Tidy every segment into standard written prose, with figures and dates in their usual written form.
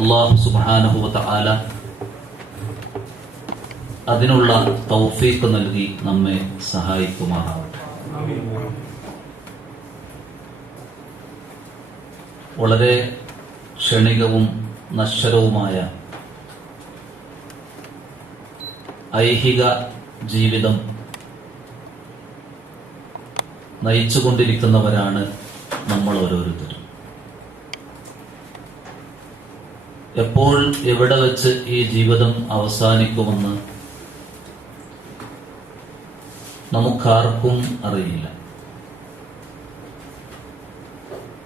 അല്ലാഹു സുബ്ഹാനഹു വ തആല അതിനുള്ള തൗഫീഖ് നൽകി നമ്മെ സഹായിക്കുമാറാവട്ടെ. വളരെ ക്ഷണികവും നശ്വരവുമായ ഐഹിക ജീവിതം നയിച്ചുകൊണ്ടിരിക്കുന്നവരാണ് നമ്മൾ ഓരോരുത്തരും. എപ്പോൾ എവിടെ വെച്ച് ഈ ജീവിതം അവസാനിക്കുമെന്ന് നമുക്കാർക്കും അറിയില്ല.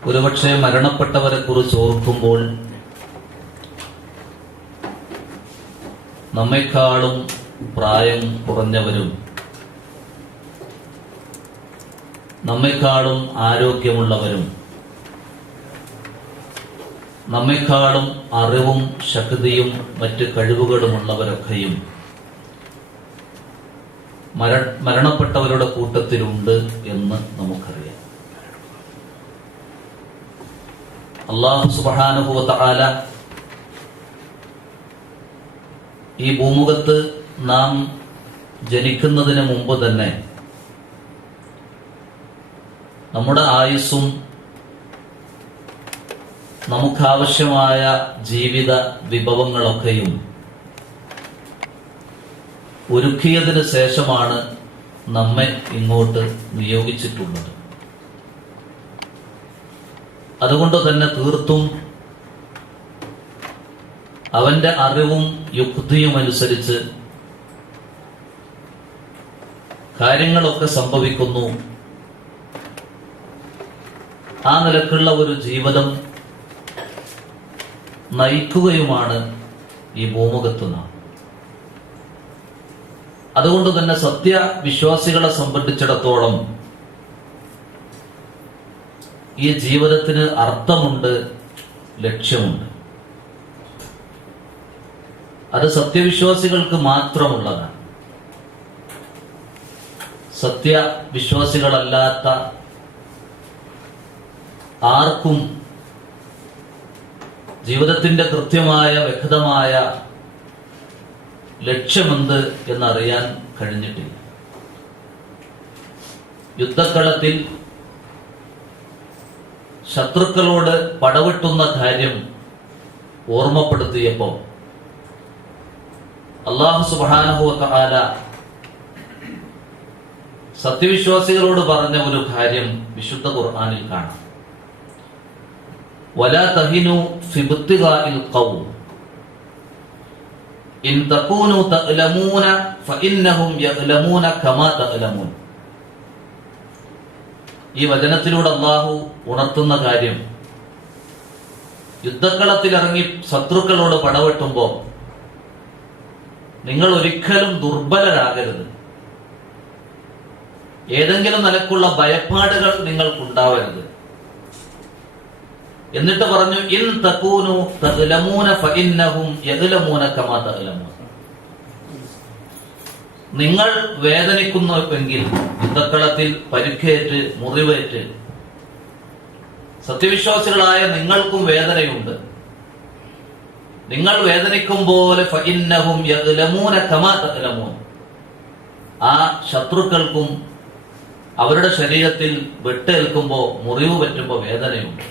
ഒരുപക്ഷെ മരണപ്പെട്ടവരെ കുറിച്ച് ഓർക്കുമ്പോൾ നമ്മെക്കാളും പ്രായം കുറഞ്ഞവരും നമ്മെക്കാളും ആരോഗ്യമുള്ളവരും നമ്മെക്കാളും അറിവും ശക്തിയും മറ്റ് കഴിവുകളുമുള്ളവരൊക്കെയും മരണപ്പെട്ടവരുടെ കൂട്ടത്തിലുണ്ട് എന്ന് നമുക്കറിയാം. അല്ലാഹു സുബ്ഹാനഹു വ തആല ഈ ഭൂമുഖത്ത് നാം ജനിക്കുന്നതിന് മുമ്പ് തന്നെ നമ്മുടെ ആയുസ്സും നമുക്കാവശ്യമായ ജീവിത വിഭവങ്ങളൊക്കെയും ഒരുക്കിയതിന് ശേഷമാണ് നമ്മെ ഇങ്ങോട്ട് നിയോഗിച്ചിട്ടുള്ളത്. അതുകൊണ്ട് തന്നെ തീർത്തും അവന്റെ അറിവും യുക്തിയും അനുസരിച്ച് കാര്യങ്ങളൊക്കെ സംഭവിക്കുന്നു. ആ നിലക്കുള്ള ഒരു ജീവിതം നയിക്കുകയുമാണ് ഈ ഭൂമുഖത്ത് നാം. അതുകൊണ്ട് തന്നെ സത്യവിശ്വാസികളെ സംബന്ധിച്ചിടത്തോളം ഈ ജീവിതത്തിന് അർത്ഥമുണ്ട്, ലക്ഷ്യമുണ്ട്. അത് സത്യവിശ്വാസികൾക്ക് മാത്രമുള്ളതാണ്. സത്യവിശ്വാസികളല്ലാത്ത ആർക്കും ജീവിതത്തിന്റെ കൃത്യമായ വ്യക്തമായ ലക്ഷ്യമെന്ത് എന്നറിയാൻ കഴിഞ്ഞിട്ടില്ല. യുദ്ധക്കളത്തിൽ ശത്രുക്കളോട് പടവെട്ടുന്ന കാര്യം ഓർമ്മപ്പെടുത്തിയപ്പോൾ അല്ലാഹു സുബ്ഹാനഹു വ തആല സത്യവിശ്വാസികളോട് പറഞ്ഞ ഒരു കാര്യം വിശുദ്ധ ഖുർആനിൽ കാണാം. വലാ തഹിനു ഫി ഇബ്തിഗാഇൽ ഖൗം ഇൻ തകൂനു തഅലമൂന ഫഇന്നഹും യഅലമൂന കമാ തഅലമൂൻ. ഈ വചനത്തിലൂടെ അല്ലാഹു ഉണർത്തുന്ന കാര്യം, യുദ്ധക്കളത്തിലിറങ്ങി ശത്രുക്കളോട് പടവെട്ടുമ്പോൾ നിങ്ങൾ ഒരിക്കലും ദുർബലരാകരുത്. ഏതെങ്കിലും നിലക്കുള്ള ഭയപ്പാടുകൾ നിങ്ങൾക്കുണ്ടാവരുത്. എന്നിട്ട് പറഞ്ഞു ഇൻ തകൂനു തഅലമൂന ഫഇന്നഹും യഅലമൂന കമാ തഅലമൂൻ. നിങ്ങൾ വേദനിക്കുന്നുവെങ്കിൽ, യുദ്ധക്കളത്തിൽ പരിക്കേറ്റ് മുറിവേറ്റ് സത്യവിശ്വാസികളായ നിങ്ങൾക്കും വേദനയുണ്ട്. നിങ്ങൾ വേദനിക്കും പോലെ ഫഇന്നഹും യഅലമൂന കമാ തഅലമൂൻ. ആ ശത്രുക്കൾക്കും അവരുടെ ശരീരത്തിൽ വെട്ടേൽക്കുമ്പോ, മുറിവ് പറ്റുമ്പോ വേദനയുണ്ട്.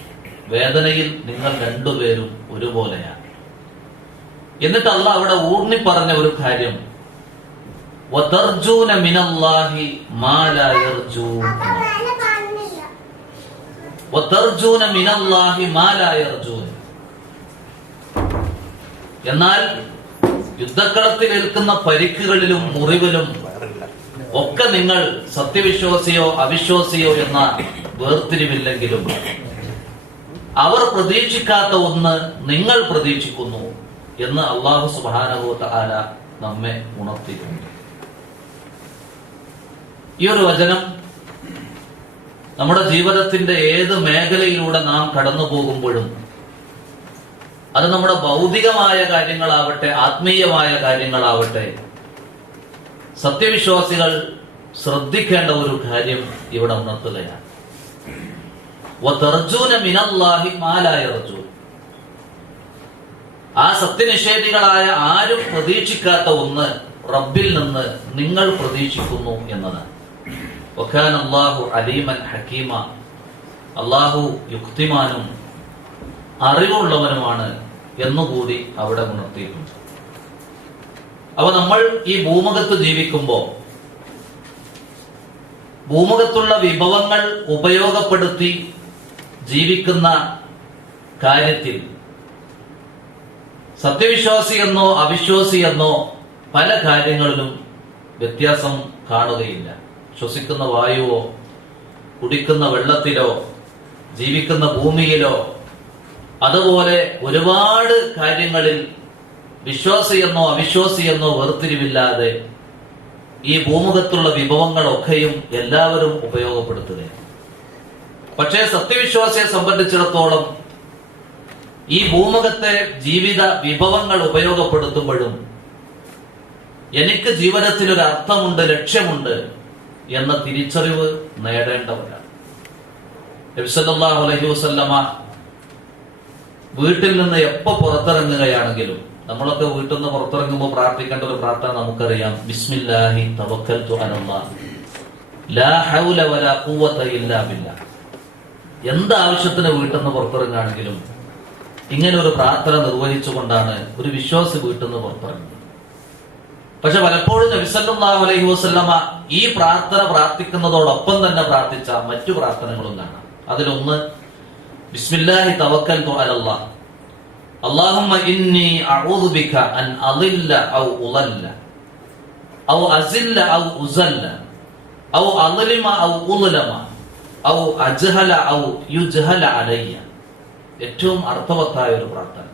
വേദനയിൽ നിങ്ങൾ രണ്ടുപേരും ഒരുപോലെയാണ്. എന്നിട്ട് അല്ലാഹ് അവിടെ ഊർന്നി പറഞ്ഞ ഒരു കാര്യം, വതർജൂന മിനല്ലാഹി മാ ലാ യർജൂൻ. വതർജൂന മിനല്ലാഹി മാ ലാ യർജൂൻ. എന്നാൽ യുദ്ധക്കളത്തിൽ ഏൽക്കുന്ന പരിക്കുകളിലും മുറിവിലും ഒക്കെ നിങ്ങൾ സത്യവിശ്വാസിയോ അവിശ്വാസിയോ എന്ന വേർതിരിവില്ലെങ്കിലും അവർ പ്രതീക്ഷിക്കാത്ത ഒന്ന് നിങ്ങൾ പ്രതീക്ഷിക്കുന്നു എന്ന് അല്ലാഹു സുബ്ഹാനഹു വ തആല നമ്മെ ഉണർത്തിയിട്ടുണ്ട്. ഈ ഒരു വചനം നമ്മുടെ ജീവിതത്തിന്റെ ഏത് മേഖലയിലൂടെ നാം കടന്നു പോകുമ്പോഴും, അത് നമ്മുടെ ഭൗതികമായ കാര്യങ്ങളാവട്ടെ ആത്മീയമായ കാര്യങ്ങളാവട്ടെ, സത്യവിശ്വാസികൾ ശ്രദ്ധിക്കേണ്ട ഒരു കാര്യം ഇവിടെ ഉണർത്തുകയാണ്. വതർജൂന മിനല്ലാഹി മാ ലാ യർജൂൻ. ആ സത്യനിഷേധികളായ ആരും പ്രതീക്ഷിക്കാത്ത ഒന്ന് റബ്ബിൽ നിന്ന് നിങ്ങൾ പ്രതീക്ഷിക്കുന്നു എന്നതാണ്. വകാന അല്ലാഹു അലീമൻ ഹകീമ, അല്ലാഹു യുക്തിമാനും അറിവുള്ളവനുമാണ് എന്നുകൂടി അവിടെ ഉണർത്തിയിട്ടുണ്ട്. അപ്പൊ നമ്മൾ ഈ ഭൂമുഖത്ത് ജീവിക്കുമ്പോൾ ഭൂമുഖത്തുള്ള വിഭവങ്ങൾ ഉപയോഗപ്പെടുത്തി ജീവിക്കുന്ന കാര്യത്തിൽ സത്യവിശ്വാസിയെന്നോ അവിശ്വാസിയെന്നോ പല കാര്യങ്ങളിലും വ്യത്യാസം കാണുകയില്ല. ശ്വസിക്കുന്ന വായുവോ കുടിക്കുന്ന വെള്ളത്തിലോ ജീവിക്കുന്ന ഭൂമിയിലോ അതുപോലെ ഒരുപാട് കാര്യങ്ങളിൽ വിശ്വാസിയെന്നോ അവിശ്വാസിയെന്നോ വേർതിരിവില്ലാതെ ഈ ഭൂമുഖത്തുള്ള വിഭവങ്ങളൊക്കെയും എല്ലാവരും ഉപയോഗപ്പെടുത്തുകയാണ്. പക്ഷേ സത്യവിശ്വാസിയെ സംബന്ധിച്ചിടത്തോളം ഈ ഭൂമുഖത്തെ ജീവിത വിഭവങ്ങൾ ഉപയോഗപ്പെടുത്തുമ്പോഴും എനിക്ക് ജീവിതത്തിൽ ഒരു അർത്ഥമുണ്ട്, ലക്ഷ്യമുണ്ട് എന്ന തിരിച്ചറിവ് നേടേണ്ടവരാണ്. നബി സല്ലല്ലാഹു അലൈഹി വസല്ലമ വീട്ടിൽ നിന്ന് എപ്പോ പുറത്തിറങ്ങുകയാണെങ്കിലും, നമ്മളൊക്കെ വീട്ടിൽ നിന്ന് പുറത്തിറങ്ങുമ്പോൾ പ്രാർത്ഥിക്കേണ്ട ഒരു പ്രാർത്ഥന നമുക്കറിയാം. ബിസ്മില്ലാഹി തവക്കൽതു അലല്ലാഹ് ലാ ഹൗല വലാ ഖുവത ഇല്ലാ ബില്ലാഹ്. എന്താവശ്യത്തിന് വീട്ടിൽ നിന്ന് പുറത്തിറങ്ങുകയാണെങ്കിലും ഇങ്ങനെ ഒരു പ്രാർത്ഥന നിർവഹിച്ചുകൊണ്ടാണ് ഒരു വിശ്വാസി വീട്ടിൽ നിന്ന് പുറത്തിറങ്ങുന്നത്. പക്ഷെ പലപ്പോഴും നബി സല്ലല്ലാഹു അലൈഹി വസല്ലമ ഈ പ്രാർത്ഥന പ്രാർത്ഥിക്കുന്നതോടൊപ്പം തന്നെ പ്രാർത്ഥിച്ച മറ്റു പ്രാർത്ഥനകളും കാണാം. അതിലൊന്ന് ബിസ്മില്ലാഹി തവക്കൽതു അലല്ലാഹ് അല്ലാഹുമ്മ ഇന്നി അഊദു ബിക അൻ അളില്ല ഔ ഉളല്ല ഔ അസില്ല ഔ ഉസല്ല ഔ അളിമ ഔ ഉളലമ ഔ അജ്ഹല ഔ യുജ്ഹല അലയ്യ. ഏറ്റവും അർത്ഥവത്തായ ഒരു പ്രാർത്ഥന.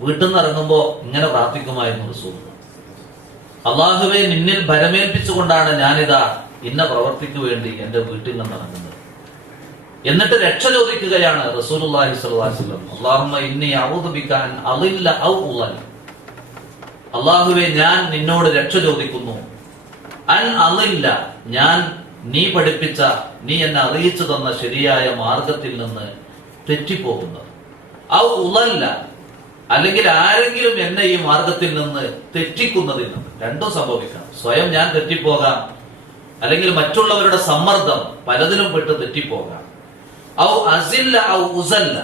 വീട്ടിൽ നിന്ന് ഇറങ്ങുമ്പോ ഇങ്ങനെ പ്രാർത്ഥിക്കുമായിരുന്നു റസൂൽ. അള്ളാഹുവെ, നിന്നിൽ ഭരമേൽപ്പിച്ചുകൊണ്ടാണ് ഞാനിതാ ഇന്ന പ്രവർത്തിക്ക് വേണ്ടി എന്റെ വീട്ടിൽ നിന്ന് ഇറങ്ങുന്നത്. എന്നിട്ട് രക്ഷ ചോദിക്കുകയാണ് റസൂലുള്ളാഹി സ്വല്ലല്ലാഹു അലൈഹി വസല്ലം. അല്ലാഹുമ്മ ഇന്നി അഊദു ബിക അൻ അളില്ല ഔ ഉളൽ. അല്ലാഹുവേ, ഞാൻ നിന്നോട് രക്ഷ ചോദിക്കുന്നു. അൻ അളില്ല, ഞാൻ നീ പഠിപ്പിച്ച, നീ എന്നെ അറിയിച്ചു തന്ന ശരിയായ മാർഗത്തിൽ നിന്ന് തെറ്റിപ്പോകുന്നത്. ഔ ഉളല്ല, അല്ലെങ്കിൽ ആരെങ്കിലും എന്നെ ഈ മാർഗത്തിൽ നിന്ന് തെറ്റിക്കുന്നതിൽ നിന്ന്. രണ്ടും സംഭവിക്കാം. സ്വയം ഞാൻ തെറ്റിപ്പോകാം, അല്ലെങ്കിൽ മറ്റുള്ളവരുടെ സമ്മർദ്ദം പലതിലും പെട്ട് തെറ്റിപ്പോകാം. ഔ അസില്ല ഔ ഉസല്ല,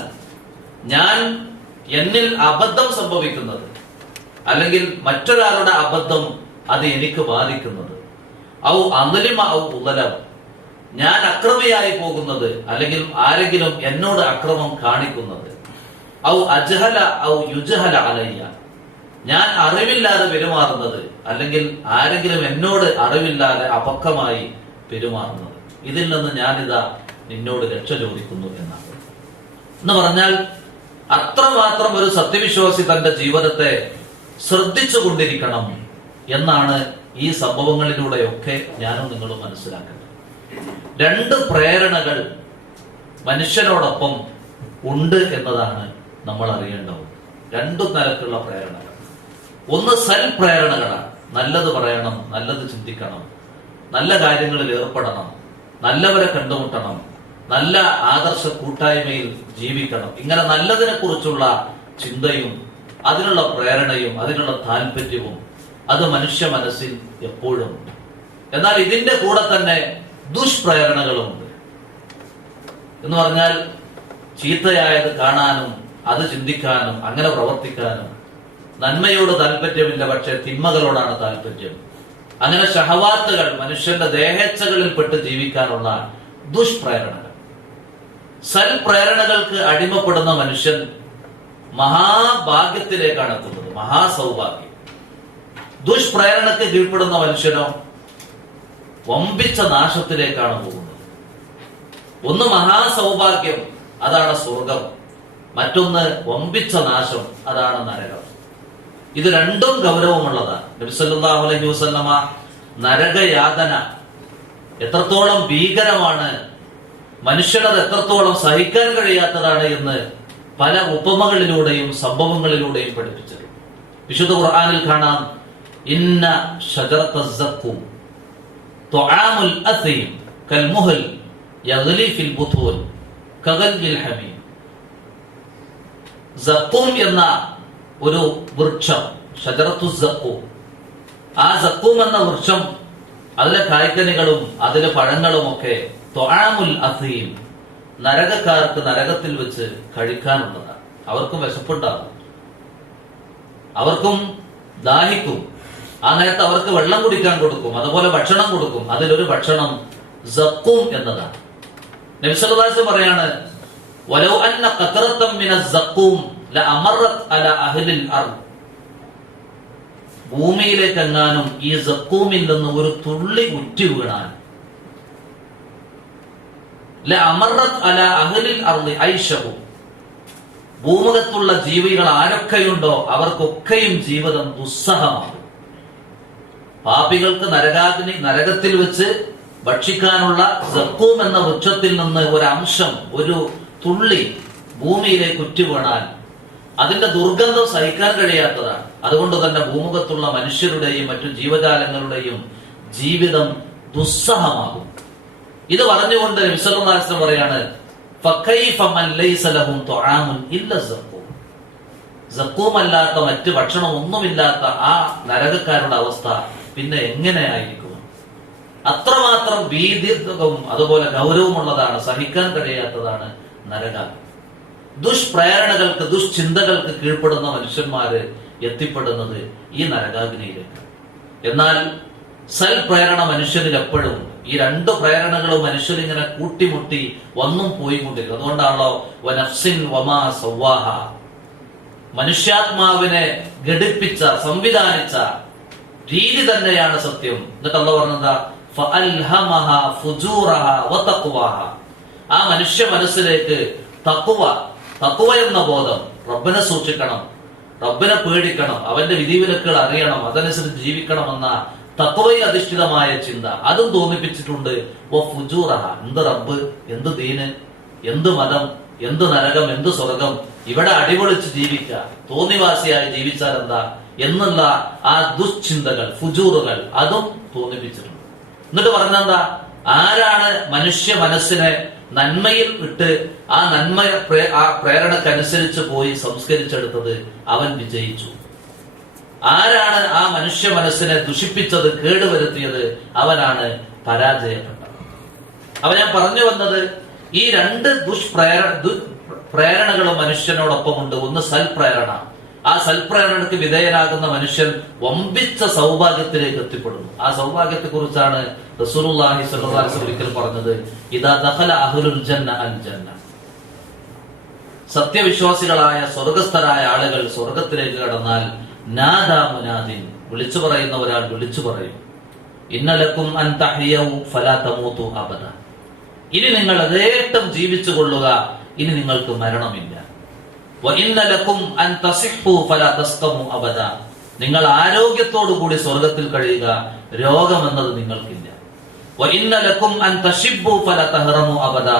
ഞാൻ എന്നിൽ അബദ്ധം സംഭവിക്കുന്നത്, അല്ലെങ്കിൽ മറ്റൊരാളുടെ അബദ്ധം അത് എനിക്ക് ബാധിക്കുന്നത്. ഔ അദലിമ ഔ ഉദലം, ഞാൻ അക്രമിയായി പോകുന്നത്, അല്ലെങ്കിൽ ആരെങ്കിലും എന്നോട് അക്രമം കാണിക്കുന്നത്. ഔ അജ്ഹല ഔ യുജ്ഹല അലയ്യ, ഞാൻ അറിവില്ലാതെ പെരുമാറുന്നത്, അല്ലെങ്കിൽ ആരെങ്കിലും എന്നോട് അറിവില്ലാതെ അപക്വമായി പെരുമാറുന്നത്. ഇതിൽ നിന്ന് ഞാനിതാ നിന്നോട് രക്ഷ ചോദിക്കുന്നു എന്നാണ്. എന്ന് പറഞ്ഞാൽ അത്രമാത്രം ഒരു സത്യവിശ്വാസി തന്റെ ജീവിതത്തെ ശ്രദ്ധിച്ചു കൊണ്ടിരിക്കണം എന്നാണ് ഈ സംഭവങ്ങളിലൂടെയൊക്കെ ഞാനും നിങ്ങളും മനസ്സിലാക്കേണ്ടത്. രണ്ട് പ്രേരണകൾ മനുഷ്യനോടൊപ്പം ഉണ്ട് എന്നതാണ് നമ്മൾ അറിയേണ്ടത്. രണ്ടു തരത്തിലുള്ള പ്രേരണകൾ. ഒന്ന് സൽപ്രേരണകളാണ്. നല്ലത് പറയണം, നല്ലത് ചിന്തിക്കണം, നല്ല കാര്യങ്ങളിൽ ഏർപ്പെടണം, നല്ലവരെ കണ്ടുമുട്ടണം, നല്ല ആദർശ കൂട്ടായ്മയിൽ ജീവിക്കണം. ഇങ്ങനെ നല്ലതിനെ കുറിച്ചുള്ള ചിന്തയും അതിനുള്ള പ്രേരണയും അതിനുള്ള താല്പര്യവും അത് മനുഷ്യ മനസ്സിൽ എപ്പോഴും ഉണ്ട്. എന്നാൽ ഇതിന്റെ കൂടെ തന്നെ ദുഷ്പ്രേരണകളുമുണ്ട്. എന്ന് പറഞ്ഞാൽ ചീത്തയായത് കാണാനും അത് ചിന്തിക്കാനും അങ്ങനെ പ്രവർത്തിക്കാനും. നന്മയോട് താല്പര്യമില്ല, പക്ഷെ തിന്മകളോടാണ് താല്പര്യം. അങ്ങനെ ഷഹവാത്തുകൾ, മനുഷ്യന്റെ ദേഹേച്ഛകളിൽ പെട്ട് ജീവിക്കാനുള്ള ദുഷ്പ്രേരണകൾ. സൽപ്രേരണകൾക്ക് അടിമപ്പെടുന്ന മനുഷ്യൻ മഹാഭാഗ്യത്തിലേക്കാണ് എത്തുന്നത്, മഹാസൗഭാഗ്യം. ദുഷ്പ്രേരണക്ക് കീഴ്പ്പെടുന്ന മനുഷ്യനോ വമ്പിച്ച നാശത്തിലേക്കാണ് പോകുന്നത്. ഒന്ന് മഹാസൗഭാഗ്യം, അതാണ് സ്വർഗം. മറ്റൊന്ന് വമ്പിച്ച നാശം, അതാണ് നരകം. ഇത് രണ്ടും ഗൗരവമുള്ളതാണ്. നബി സല്ലല്ലാഹു അലൈഹി വസല്ലമ നരകയാതന എത്രത്തോളം ഭീകരമാണ്, മനുഷ്യനത് എത്രത്തോളം സഹിക്കാൻ കഴിയാത്തതാണ് എന്ന് പല ഉപമകളിലൂടെയും സംഭവങ്ങളിലൂടെയും പഠിപ്പിച്ചത്. വിശുദ്ധ ഖുർആനിൽ കാണാം, ഇന്ന ഷജറത്തസ് സഖൂം തുആമുൽ അസീം കൽമുഹൽ യഗ്ലി ഫിൽ ബുതൂൻ കഗൽബിൽ ഹമീം. സഖൂം എന്ന ഒരു വൃക്ഷം, ഷജറത്തു സഖൂം. ആ സഖൂം എന്ന വൃക്ഷം, അതിലെ കായ്ക്കനികളും അതിലെ പഴങ്ങളുമൊക്കെ ത്വആമുൽ അസീം, നരകക്കാർക്ക് നരകത്തിൽ വെച്ച് കഴിക്കാനുള്ളതാണ്. അവർക്കും വിശപ്പുണ്ടാകും, അവർക്കും ദാഹിക്കും. ആ നേരത്ത് അവർക്ക് വെള്ളം കുടിക്കാൻ കൊടുക്കും, അതുപോലെ ഭക്ഷണം കൊടുക്കും. അതിലൊരു ഭക്ഷണം സഖൂം എന്നതാണ്. നബി സല്ലല്ലാഹു അലൈഹി വസല്ലം പറയാണ്, വലൗ അന്ന ഖത്രതൻ മിനസ് സഖൂം ലഅമറത് അലാ അഹ്ലിൽ അർദ്. ഭൂമിയിലേക്ക് എങ്ങാനും ഈ സഖൂമിൽ നിന്ന് ഒരു തുള്ളി ഉറ്റി വീണാൽ ലഅമറത് അലാ അഹ്ലിൽ അർദ് ഐശഹു, ഭൂമുഖത്തുള്ള ജീവികൾ ആരൊക്കെയുണ്ടോ അവർക്കൊക്കെയും ജീവിതം ദുസ്സഹമാകും. പാപികൾക്ക് നരകത്തിൽ വെച്ച് ഭക്ഷിക്കാനുള്ള സഖൂം എന്ന വൃക്ഷത്തിൽ നിന്ന് ഒരു അംശം, ഒരു തുള്ളി ഭൂമിയിലേക്ക് ഉറ്റി വീണാൽ അതിന്റെ ദുർഗന്ധം സഹിക്കാൻ കഴിയാത്തതാണ്. അതുകൊണ്ട് തന്നെ ഭൂമുഖത്തുള്ള മനുഷ്യരുടെയും മറ്റു ജീവജാലങ്ങളുടെയും ജീവിതം ദുസ്സഹമാകും. ഇത് പറഞ്ഞുകൊണ്ട് നബി സല്ലല്ലാഹു അലൈഹി വസല്ലം പറയാണ്, ഫകൈഫ മൻ ലൈസ ലഹും തുആമുൻ ഇല്ല സഖൂം. സഖൂം അല്ലാത്ത മറ്റ് ഭക്ഷണം ഒന്നുമില്ലാത്ത ആ നരകക്കാരുടെ അവസ്ഥ പിന്നെ എങ്ങനെയായിരിക്കും? അത്രമാത്രം ഭീതിത്വവും അതുപോലെ ഗൗരവമുള്ളതാണ്, സഹിക്കാൻ കഴിയാത്തതാണ് നരകം. ദുഷ്പ്രേരണകൾക്ക്, ദുഷ്ചിന്തകൾക്ക് കീഴ്പ്പെടുന്ന മനുഷ്യന്മാര് എത്തിപ്പെടുന്നത് ഈ നരകാഗ്നിയിലേക്ക്. എന്നാൽ സൽപ്രേരണ മനുഷ്യരിൽ എപ്പോഴും, ഈ രണ്ട് പ്രേരണകളും മനുഷ്യരിങ്ങനെ കൂട്ടിമുട്ടി വന്നും പോയിക്കൊണ്ടിരിക്കും. അതുകൊണ്ടാണല്ലോ വനഫ്സിൻ വമാ സവ്വാഹ, മനുഷ്യാത്മാവിനെ ഘടിപ്പിച്ച, സംവിധാനിച്ച രീതി തന്നെയാണ് സത്യം. എന്നിട്ട് അല്ലാഹു പറഞ്ഞതാ, ഫഅൽഹമഹ ഫുജൂറഹ വതഖ്വാഹ. ആ മനുഷ്യ മനസ്സിലേക്ക് തഖ്വ എന്ന ബോധം, റബ്ബിനെ സൂക്ഷിക്കണം, റബ്ബിനെ പേടിക്കണം, അവന്റെ വിധിവിലക്കുകൾ അറിയണം, അതനുസരിച്ച് ജീവിക്കണമെന്ന തഖ്വയിൽ അധിഷ്ഠിതമായ ചിന്ത അതും തോന്നിപ്പിച്ചിട്ടുണ്ട്. ഫുജൂറഹ, എന്ത് റബ്ബ്, എന്ത് ദീന്, എന്ത് മതം, എന്ത് നരകം, എന്ത് സ്വർഗം, ഇവിടെ അടിപൊളിച്ച് ജീവിക്കുക, തോന്നിവാസിയായി ജീവിച്ചാൽ എന്താ എന്നുള്ള ആ ദുശ്ചിന്തകൾ, ഫുജൂറുകൾ അതും തോന്നിപ്പിച്ചിട്ടുണ്ട്. എന്നിട്ട് പറഞ്ഞെന്താ, ആരാണ് മനുഷ്യ മനസ്സിനെ നന്മയിൽ വിട്ട് ആ പ്രേരണക്കനുസരിച്ച് പോയി സംസ്കരിച്ചെടുത്തത്, അവൻ വിജയിച്ചു. ആരാണ് ആ മനുഷ്യ മനസ്സിനെ ദുഷിപ്പിച്ചത്, കേടുവരുത്തിയത്, അവനാണ് പരാജയപ്പെട്ടത്. അവൻ ഞാൻ പറഞ്ഞു വന്നത്, ഈ രണ്ട് പ്രേരണകളും മനുഷ്യനോടൊപ്പം ഉണ്ട്. ഒന്ന് സൽപ്രേരണ. ആ സൽപ്രേരണക്ക് വിധേയനാകുന്ന മനുഷ്യൻ വമ്പിച്ച സൗഭാഗ്യത്തിലേക്ക് എത്തിപ്പെടുന്നു. ആ സൗഭാഗ്യത്തെ കുറിച്ചാണ് റസൂലുള്ളാഹി സ്വല്ലല്ലാഹു അലൈഹി വസല്ലം ഒരിക്കൽ പറഞ്ഞത്, ഇദാ ദഖല അഹ്ലുൽ ജന്ന അൽ ജന്ന. സത്യവിശ്വാസികളായ സ്വർഗസ്ഥരായ ആളുകൾ സ്വർഗത്തിലേക്ക് കടന്നാൽ നാദാ മുനാദിൻ, വിളിച്ചു പറയുന്ന ഒരാൾ വിളിച്ചു പറയും, ഇന്നലക്കും അൻ തഹ്യൗ ഫലാ തമൂതു അബദ. ഇനി നിങ്ങൾ യഥേഷ്ടം ജീവിച്ചു കൊള്ളുക, ഇനി നിങ്ങൾക്ക് മരണമില്ല. വഇന്നലക്കും അൻ തസിഹു ഫലാ തസ്ഖമു അബദ. നിങ്ങൾ ആരോഗ്യത്തോടു കൂടി സ്വർഗത്തിൽ കഴിയുക, രോഗമെന്നത് നിങ്ങൾക്കില്ല. വഇന്നലക്കും അൻ തശിബ്ബു ഫലാ തഹറമു അബദ.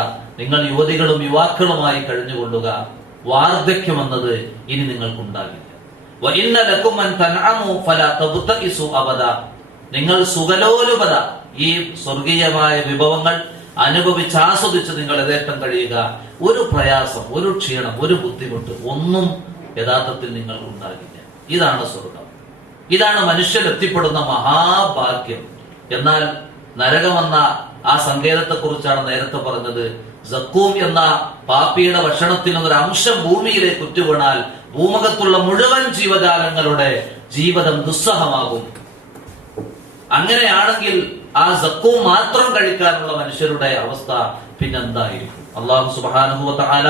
നിങ്ങൾ യുവതികളും യുവാക്കളുമായി കഴിഞ്ഞുകൊള്ളുക, വാർദ്ധക്യമെന്നത് ഇനി നിങ്ങൾക്കുണ്ടാകില്ല. വഇന്നലക്കും അൻ തൻഅമു ഫലാ തബ്തഇസു അബദ. നിങ്ങൾ സുഖലോലുപത, ഈ സ്വർഗീയമായ വിഭവങ്ങൾ അനുഭവിച്ച് ആസ്വദിച്ച് നിങ്ങൾ യഥേഷ്ടം കഴിയുക, ഒരു പ്രയാസം, ഒരു ക്ഷീണം, ഒരു ബുദ്ധിമുട്ട് ഒന്നും യഥാർത്ഥത്തിൽ നിങ്ങൾക്കുണ്ടാകില്ല. ഇതാണ് സ്വർഗം, ഇതാണ് മനുഷ്യൻ എത്തിപ്പെടുന്ന മഹാഭാഗ്യം. എന്നാൽ നരകമെന്ന ആ സങ്കേതത്തെ കുറിച്ചാണ് നേരത്തെ പറഞ്ഞത്. സഖൂം എന്ന പാപ്പിയുടെ ഭക്ഷണത്തിൽ നിന്നൊരു അംശം ഭൂമിയിലേക്ക് ഉറ്റുവീണാൽ ഭൂമുഖത്തുള്ള മുഴുവൻ ജീവജാലങ്ങളുടെ ജീവിതം ദുസ്സഹമാകും. അങ്ങനെയാണെങ്കിൽ ആ സഖൂം മാത്രം കഴിക്കാനുള്ള മനുഷ്യരുടെ അവസ്ഥ പിന്നെന്തായിരിക്കും? അല്ലാഹു സുബ്ഹാനഹു വ തആല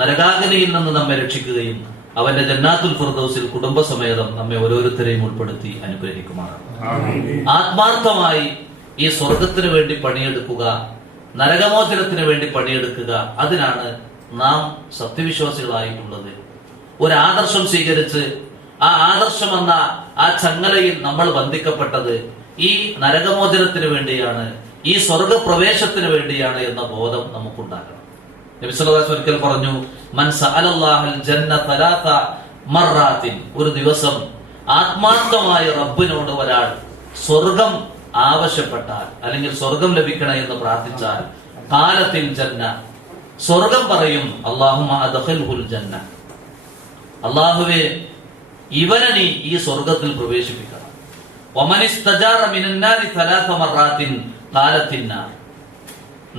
നരകാഗ്നിയിൽ നിന്ന് നമ്മെ രക്ഷിക്കുകയും അവന്റെ ജന്നാത്തുൽ ഫിർദൗസിൽ കുടുംബസമേതം നമ്മെ ഓരോരുത്തരെയും ഉൾപ്പെടുത്തി അനുഗ്രഹിക്കുമാറാണ്. ആത്മാർത്ഥമായി ഈ സ്വർഗത്തിന് വേണ്ടി പണിയെടുക്കുക, നരകമോചനത്തിന് വേണ്ടി പണിയെടുക്കുക, അതിനാണ് നാം സത്യവിശ്വാസികളായിട്ടുള്ളത്. ഒരു ആദർശം സ്വീകരിച്ച് ആ ആദർശം എന്ന ആ ചങ്ങലയിൽ നമ്മൾ ബന്ധിക്കപ്പെട്ടത് ഈ നരകമോചനത്തിന് വേണ്ടിയാണ്, ഈ സ്വർഗപ്രവേശത്തിന് വേണ്ടിയാണ് എന്ന ബോധം നമുക്കുണ്ടാക്കണം. നബി സല്ലല്ലാഹു അലൈഹി വസല്ലം ഒരിക്കൽ പറഞ്ഞു, മൻ സഅലല്ലാഹൽ ജന്ന തലാത മർറാത്തിൻ. ഒരു ദിവസം ആത്മാർത്ഥമായി റബ്ബിനോട് ഒരാൾ സ്വർഗം ആവശ്യപ്പെട്ടാൽ, അല്ലെങ്കിൽ സ്വർഗം ലഭിക്കണേ എന്ന് പ്രാർത്ഥിച്ചാൽ, ഖാലത്തിൽ ജന്ന, സ്വർഗം പറയും, അല്ലാഹുമ്മ അദ്ഖിൽഹുൽ ജന്ന, അല്ലാഹുവേ ഇവനെ നീ ഈ സ്വർഗത്തിൽ പ്രവേശിപ്പിക്കണം. വമനിസ്തജാറ മിനന്നാരി സലാസ മർറാത്തിൻ ഖാലത്തിന്നാർ.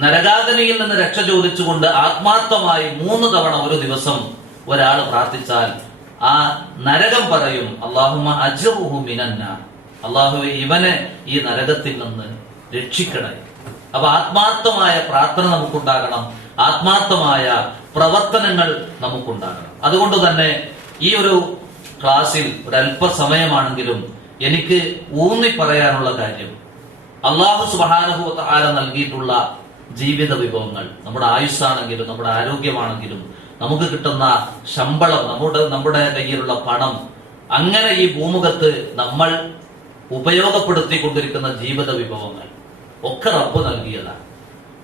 നരകാഗ്നിയിൽ നിന്ന് രക്ഷ ചോദിച്ചുകൊണ്ട് ആത്മാർത്ഥമായി 3 തവണ ഒരു ദിവസം ഒരാൾ പ്രാർത്ഥിച്ചാൽ ആ നരകം പറയും, അല്ലാഹുമ്മ അജ്റുഹു മിനന്നാർ, അല്ലാഹുവേ ഇവനെ ഈ നരകത്തിൽ നിന്ന് രക്ഷിക്കണേ. അപ്പൊ ആത്മാർത്ഥമായ പ്രാർത്ഥന നമുക്കുണ്ടാകണം, ആത്മാർത്ഥമായ പ്രവർത്തനങ്ങൾ നമുക്കുണ്ടാകണം. അതുകൊണ്ട് തന്നെ ഈ ഒരു ക്ലാസ്സിൽ ഒരല്പസമയമാണെങ്കിലും എനിക്ക് ഊന്നി പറയാനുള്ള കാര്യം, അല്ലാഹു സുബ്ഹാനഹു വ തആല നൽകിയിട്ടുള്ള ജീവിത വിഭവങ്ങൾ, നമ്മുടെ ആയുസ്സാണെങ്കിലും നമ്മുടെ ആരോഗ്യമാണെങ്കിലും നമുക്ക് കിട്ടുന്ന ശമ്പളം, നമ്മുടെ കയ്യിലുള്ള പണം, അങ്ങനെ ഈ ഭൂമുഖത്ത് നമ്മൾ ഉപയോഗപ്പെടുത്തിക്കൊണ്ടിരിക്കുന്ന ജീവിത വിഭവങ്ങൾ ഒക്കെ റബ്ബ് നൽകിയതാണ്.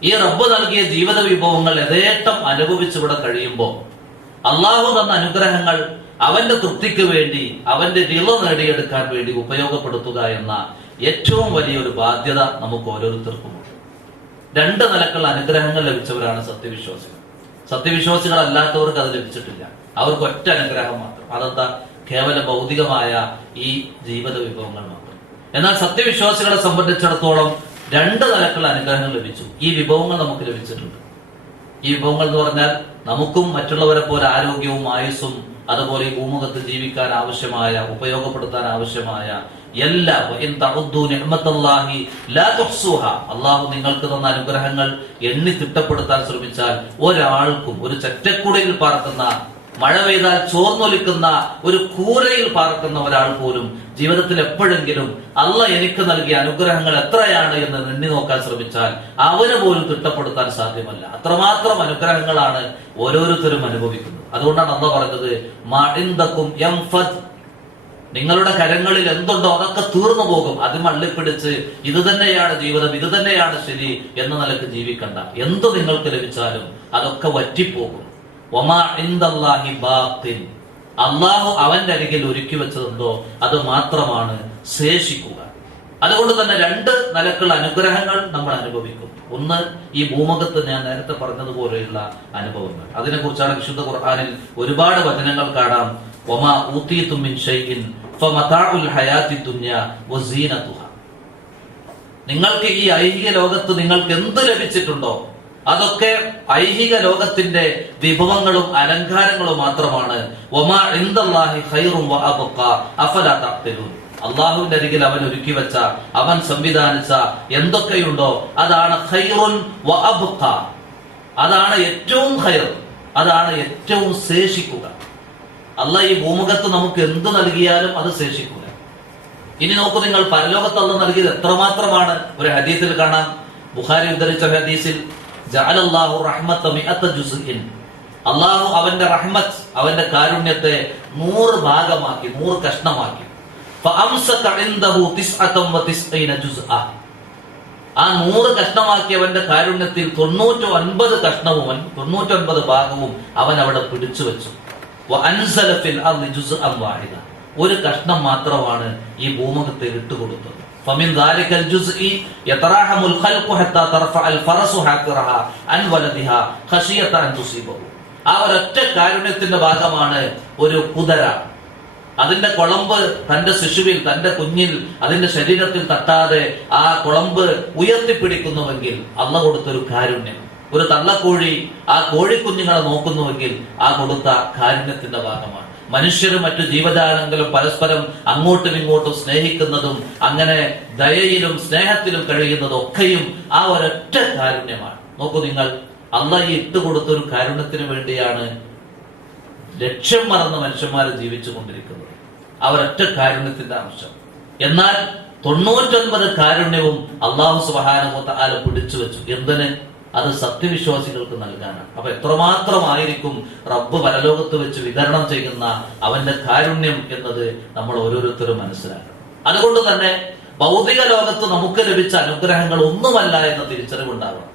ഈ റബ്ബ് നൽകിയ ജീവിത വിഭവങ്ങൾ യഥേഷ്ടം അനുഭവിച്ചിവിടെ കഴിയുമ്പോൾ അള്ളാഹു തന്ന അനുഗ്രഹങ്ങൾ അവന്റെ തൃപ്തിക്ക് വേണ്ടി, അവന്റെ റിള നേടിയെടുക്കാൻ വേണ്ടി ഉപയോഗപ്പെടുത്തുക എന്ന ഏറ്റവും വലിയൊരു ബാധ്യത നമുക്ക് ഓരോരുത്തർക്കുമുണ്ട്. 2 നിലക്കുള്ള അനുഗ്രഹങ്ങൾ ലഭിച്ചവരാണ് സത്യവിശ്വാസികൾ. സത്യവിശ്വാസികളല്ലാത്തവർക്ക് അത് ലഭിച്ചിട്ടില്ല. അവർക്ക് ഒറ്റ അനുഗ്രഹം മാത്രം. അതെന്താ? കേവല ഭൗതികമായ ഈ ജീവിത വിഭവങ്ങൾ മാത്രം. എന്നാൽ സത്യവിശ്വാസികളെ സംബന്ധിച്ചിടത്തോളം 2 നിലക്കുള്ള അനുഗ്രഹങ്ങൾ ലഭിച്ചു. ഈ വിഭവങ്ങൾ നമുക്ക് ലഭിച്ചിട്ടുണ്ട്. ഈ വിഭവങ്ങൾ എന്ന് പറഞ്ഞാൽ നമുക്കും മറ്റുള്ളവരെ പോലെ ആരോഗ്യവും ആയുസ്സും അതുപോലെ ഈ ഭൂമുഖത്ത് ജീവിക്കാൻ ആവശ്യമായ, ഉപയോഗപ്പെടുത്താൻ ആവശ്യമായ എല്ലാ അള്ളാഹു നിങ്ങൾക്ക് തന്ന അനുഗ്രഹങ്ങൾ എണ്ണി തിട്ടപ്പെടുത്താൻ ശ്രമിച്ചാൽ ഒരാൾക്കും, ഒരു ചെറ്റക്കുടയിൽ പാർക്കുന്ന, മഴ പെയ്താൽ ചോർന്നൊലിക്കുന്ന ഒരു കൂരയിൽ പാർക്കുന്ന ഒരാൾ പോലും ജീവിതത്തിൽ എപ്പോഴെങ്കിലും അള്ളാഹ് എനിക്ക് നൽകിയ അനുഗ്രഹങ്ങൾ എത്രയാണ് എന്ന് എണ്ണി നോക്കാൻ ശ്രമിച്ചാൽ അവന് പോലും തിട്ടപ്പെടുത്താൻ സാധ്യമല്ല. അത്രമാത്രം അനുഗ്രഹങ്ങളാണ് ഓരോരുത്തരും അനുഭവിക്കുന്നത്. അതുകൊണ്ടാണ് അള്ളാഹ് പറഞ്ഞത്, മഇൻദകും യൻഫദ്, നിങ്ങളുടെ കരങ്ങളിൽ എന്തുണ്ടോ അതൊക്കെ തീർന്നു പോകും. അത് മള്ളിപ്പിടിച്ച് ഇത് തന്നെയാണ് ജീവിതം, ഇത് തന്നെയാണ് ശരി എന്ന നിലക്ക് ജീവിക്കണ്ട. എന്ത് നിങ്ങൾക്ക് ലഭിച്ചാലും അതൊക്കെ വറ്റിപ്പോകും. വമാ ഇൻദല്ലാഹി ബാഖിൻ, അള്ളാഹു അവന്റെ അരികിൽ ഒരുക്കി വെച്ചതെന്തോ അത് മാത്രമാണ് ശേഷിക്കുക. അതുകൊണ്ട് തന്നെ 2 നിലക്കുള്ള അനുഗ്രഹങ്ങൾ നമ്മൾ അനുഭവിക്കും. ഒന്ന്, ഈ ഭൂമുഖത്ത് ഞാൻ നേരത്തെ പറഞ്ഞതുപോലെയുള്ള അനുഭവങ്ങൾ. അതിനെക്കുറിച്ചാണ് വിശുദ്ധ ഖുർആനിൽ ഒരുപാട് വചനങ്ങൾ കാണാം. വമാ ഊതീതും മിൻ ഷൈഇൻ ഫമതാഉൽ ഹയാത്തിദ് ദുനിയ വസീനതുഹാ. നിങ്ങൾക്ക് ഈ ഐഹിക ലോകത്ത് നിങ്ങൾക്ക് എന്ത് ലഭിച്ചിട്ടുണ്ടോ അതൊക്കെ ഐഹിക ലോകത്തിന്റെ വിഭവങ്ങളും അലങ്കാരങ്ങളും മാത്രമാണ്. വമാ ഇൻദല്ലാഹി ഖൈറുൻ വഅബ്ഖ അഫലാ തഖ്തിലൂൻ. അള്ളാഹുവിന്റെ അരികിൽ അവൻ ഒരുക്കി വെച്ച, അവൻ സംവിധാനിച്ച എന്തൊക്കെയുണ്ടോ അതാണ് ഖൈറുൻ വഅബ്ഖ, അതാണ് ഏറ്റവും ഖൈർ, അതാണ് ഏറ്റവും ശേഷിക്കുക. അള്ളാഹ് ഈ ഭൂമുഖത്ത് നമുക്ക് എന്ത് നൽകിയാലും അത് ശേഷിക്കുക. ഇനി നോക്കൂ നിങ്ങൾ, പരലോകത്ത് അള്ളാഹ് നൽകിയത് എത്രമാത്രമാണ്. ഒരു ഹദീസിൽ കാണാം, ബുഖാരി ഉദ്ധരിച്ച ഹദീസിൽ, ജഅലല്ലാഹു റഹ്മത മിഅത ജുസ്ഇൻ, അള്ളാഹു അവന്റെ റഹ്മത്ത്, അവന്റെ കാരുണ്യത്തെ 100 ഭാഗമാക്കി, 100 കഷ്ണമാക്കി. ഫഅംസക ഇൻദഹു 99 ജുസ്അ, ആ 100 കഷ്ണമാക്കിയവന്റെ കാരുണ്യത്തിൽ 99 കഷ്ണവും 99 ഭാഗവും അവൻ അവിടെ പിടിച്ചു വെച്ചു. വഅൻസല ഫിൽ അർളി ജുസ്അൻ വാഹിദ, ഒരു കഷ്ണം മാത്രമാണ് ഈ ഭൂമുഖത്തെ വിട്ടുകൊടുത്തത്. فمن ذلك الجزء يتراحم الخلق حتى ترفع الفرس حافرها عن ولدها خشية أن تصيبه. ആ ഒരൊറ്റ കാരുണ്യത്തിന്റെ ഭാഗമാണ് ഒരു കുതിര അതിന്റെ കുളമ്പ് തന്റെ ശിശുവിൽ, തന്റെ കുഞ്ഞിൽ, അതിന്റെ ശരീരത്തിൽ തട്ടാതെ ആ കുളമ്പ് ഉയർത്തിപ്പിടിക്കുന്നുവെങ്കിൽ അള്ളാഹ് കൊടുത്തൊരു കാരുണ്യം. ഒരു തള്ളക്കോഴി ആ കോഴിക്കുഞ്ഞുങ്ങളെ നോക്കുന്നുവെങ്കിൽ ആ കൊടുത്ത കാരുണ്യത്തിന്റെ ഭാഗമാണ്. മനുഷ്യരും മറ്റു ജീവജാലങ്ങളും പരസ്പരം അങ്ങോട്ടും ഇങ്ങോട്ടും സ്നേഹിക്കുന്നതും അങ്ങനെ ദയയിലും സ്നേഹത്തിലും കഴിയുന്നതും ഒക്കെയും ആ ഒരൊറ്റ കാരുണ്യമാണ്. നോക്കൂ നിങ്ങൾ, അള്ളാഹ് ഈ ഇട്ടുകൊടുത്തൊരു കാരുണ്യത്തിന് വേണ്ടിയാണ് ലക്ഷ്യം മറന്ന മനുഷ്യന്മാർ ജീവിച്ചു കൊണ്ടിരിക്കുന്നത്. ആ ഒരൊറ്റ കാരുണ്യത്തിന്റെ അംശം. എന്നാൽ 99 കാരുണ്യവും അള്ളാഹു സുബ്ഹാനഹു വ തആല പിടിച്ചു വെച്ചു. എന്തിന്? അത് സത്യവിശ്വാസികൾക്ക് നൽകാനാണ്. അപ്പൊ എത്രമാത്രമായിരിക്കും റബ്ബ് പരലോകത്ത് വെച്ച് വിതരണം ചെയ്യുന്ന അവന്റെ കാരുണ്യം എന്നത് നമ്മൾ ഓരോരുത്തരും മനസ്സിലാക്കണം. അതുകൊണ്ട് തന്നെ ഭൗതിക ലോകത്ത് നമുക്ക് ലഭിച്ച അനുഗ്രഹങ്ങൾ ഒന്നുമല്ല എന്ന തിരിച്ചറിവുണ്ടാവണം.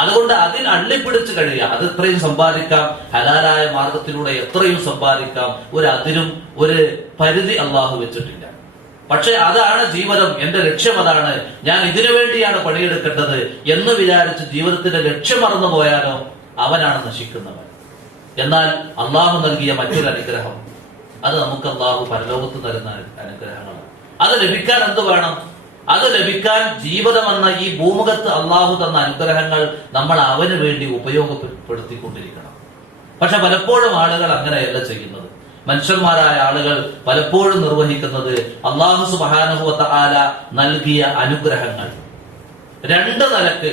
അതുകൊണ്ട് അതിൽ അള്ളിപ്പിടിച്ച് കഴിയുക, അത് എത്രയും സമ്പാദിക്കാം, ഹലാലായ മാർഗത്തിലൂടെ എത്രയും സമ്പാദിക്കാം. ഒരു അതിരും ഒരു പരിധി അള്ളാഹു വെച്ചിട്ടില്ല. പക്ഷെ അതാണ് ജീവിതം, എന്റെ ലക്ഷ്യം അതാണ്, ഞാൻ ഇതിനു വേണ്ടിയാണ് പണിയെടുക്കേണ്ടത് എന്ന് വിചാരിച്ച് ജീവിതത്തിന്റെ ലക്ഷ്യം മറന്നു പോയാലോ അവനാണ് നശിക്കുന്നവൻ. എന്നാൽ അള്ളാഹു നൽകിയ മറ്റൊരു അനുഗ്രഹം, അത് നമുക്ക് അള്ളാഹു പരലോകത്ത് തരുന്ന അനുഗ്രഹങ്ങളാണ്. അത് ലഭിക്കാൻ എന്ത് വേണം? അത് ലഭിക്കാൻ ജീവിതമെന്ന ഈ ഭൂമുഖത്ത് അള്ളാഹു തന്ന അനുഗ്രഹങ്ങൾ നമ്മൾ അവന് വേണ്ടി ഉപയോഗപ്പെടുത്തിക്കൊണ്ടിരിക്കണം. പക്ഷെ പലപ്പോഴും ആളുകൾ അങ്ങനെയല്ല ചെയ്യുന്നത്. മനുഷ്യന്മാരായ ആളുകൾ പലപ്പോഴും നിർവഹിക്കുന്നത് അള്ളാഹു സുബ്ഹാനഹു വ തആല നൽകിയ അനുഗ്രഹങ്ങൾ രണ്ട് നിലക്ക്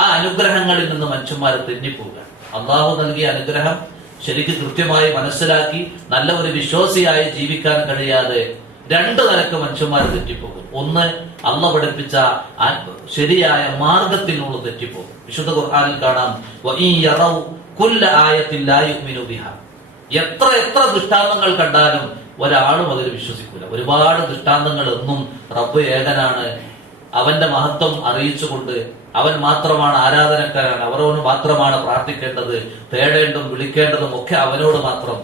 ആ അനുഗ്രഹങ്ങളിൽ നിന്ന് മനുഷ്യന്മാരെ തെന്നിപ്പോവുക. അള്ളാഹു നൽകിയ അനുഗ്രഹം ശരിക്കും കൃത്യമായി മനസ്സിലാക്കി നല്ല ഒരു വിശ്വാസിയായി ജീവിക്കാൻ കഴിയാതെ രണ്ട് നിലക്ക് മനുഷ്യന്മാർ തെറ്റിപ്പോകും. ഒന്ന്, അള്ളാഹു പഠിപ്പിച്ച ശരിയായ മാർഗത്തിനുള്ള തെറ്റിപ്പോകും. വിശുദ്ധ ഖുർആനിൽ കാണാം, എത്ര ദൃഷ്ടാന്തങ്ങൾ കണ്ടാലും ഒരാളും അതിൽ വിശ്വസിക്കൂല. ഒരുപാട് ദൃഷ്ടാന്തങ്ങൾ എന്നും റബ്ബ് ഏകനാണ്, അവന്റെ മഹത്വം അറിയിച്ചുകൊണ്ട് അവൻ മാത്രമാണ് ആരാധനക്കാരൻ, അവരോട് മാത്രമാണ് പ്രാർത്ഥിക്കേണ്ടത്, തേടേണ്ടതും വിളിക്കേണ്ടതും ഒക്കെ അവനോട് മാത്രം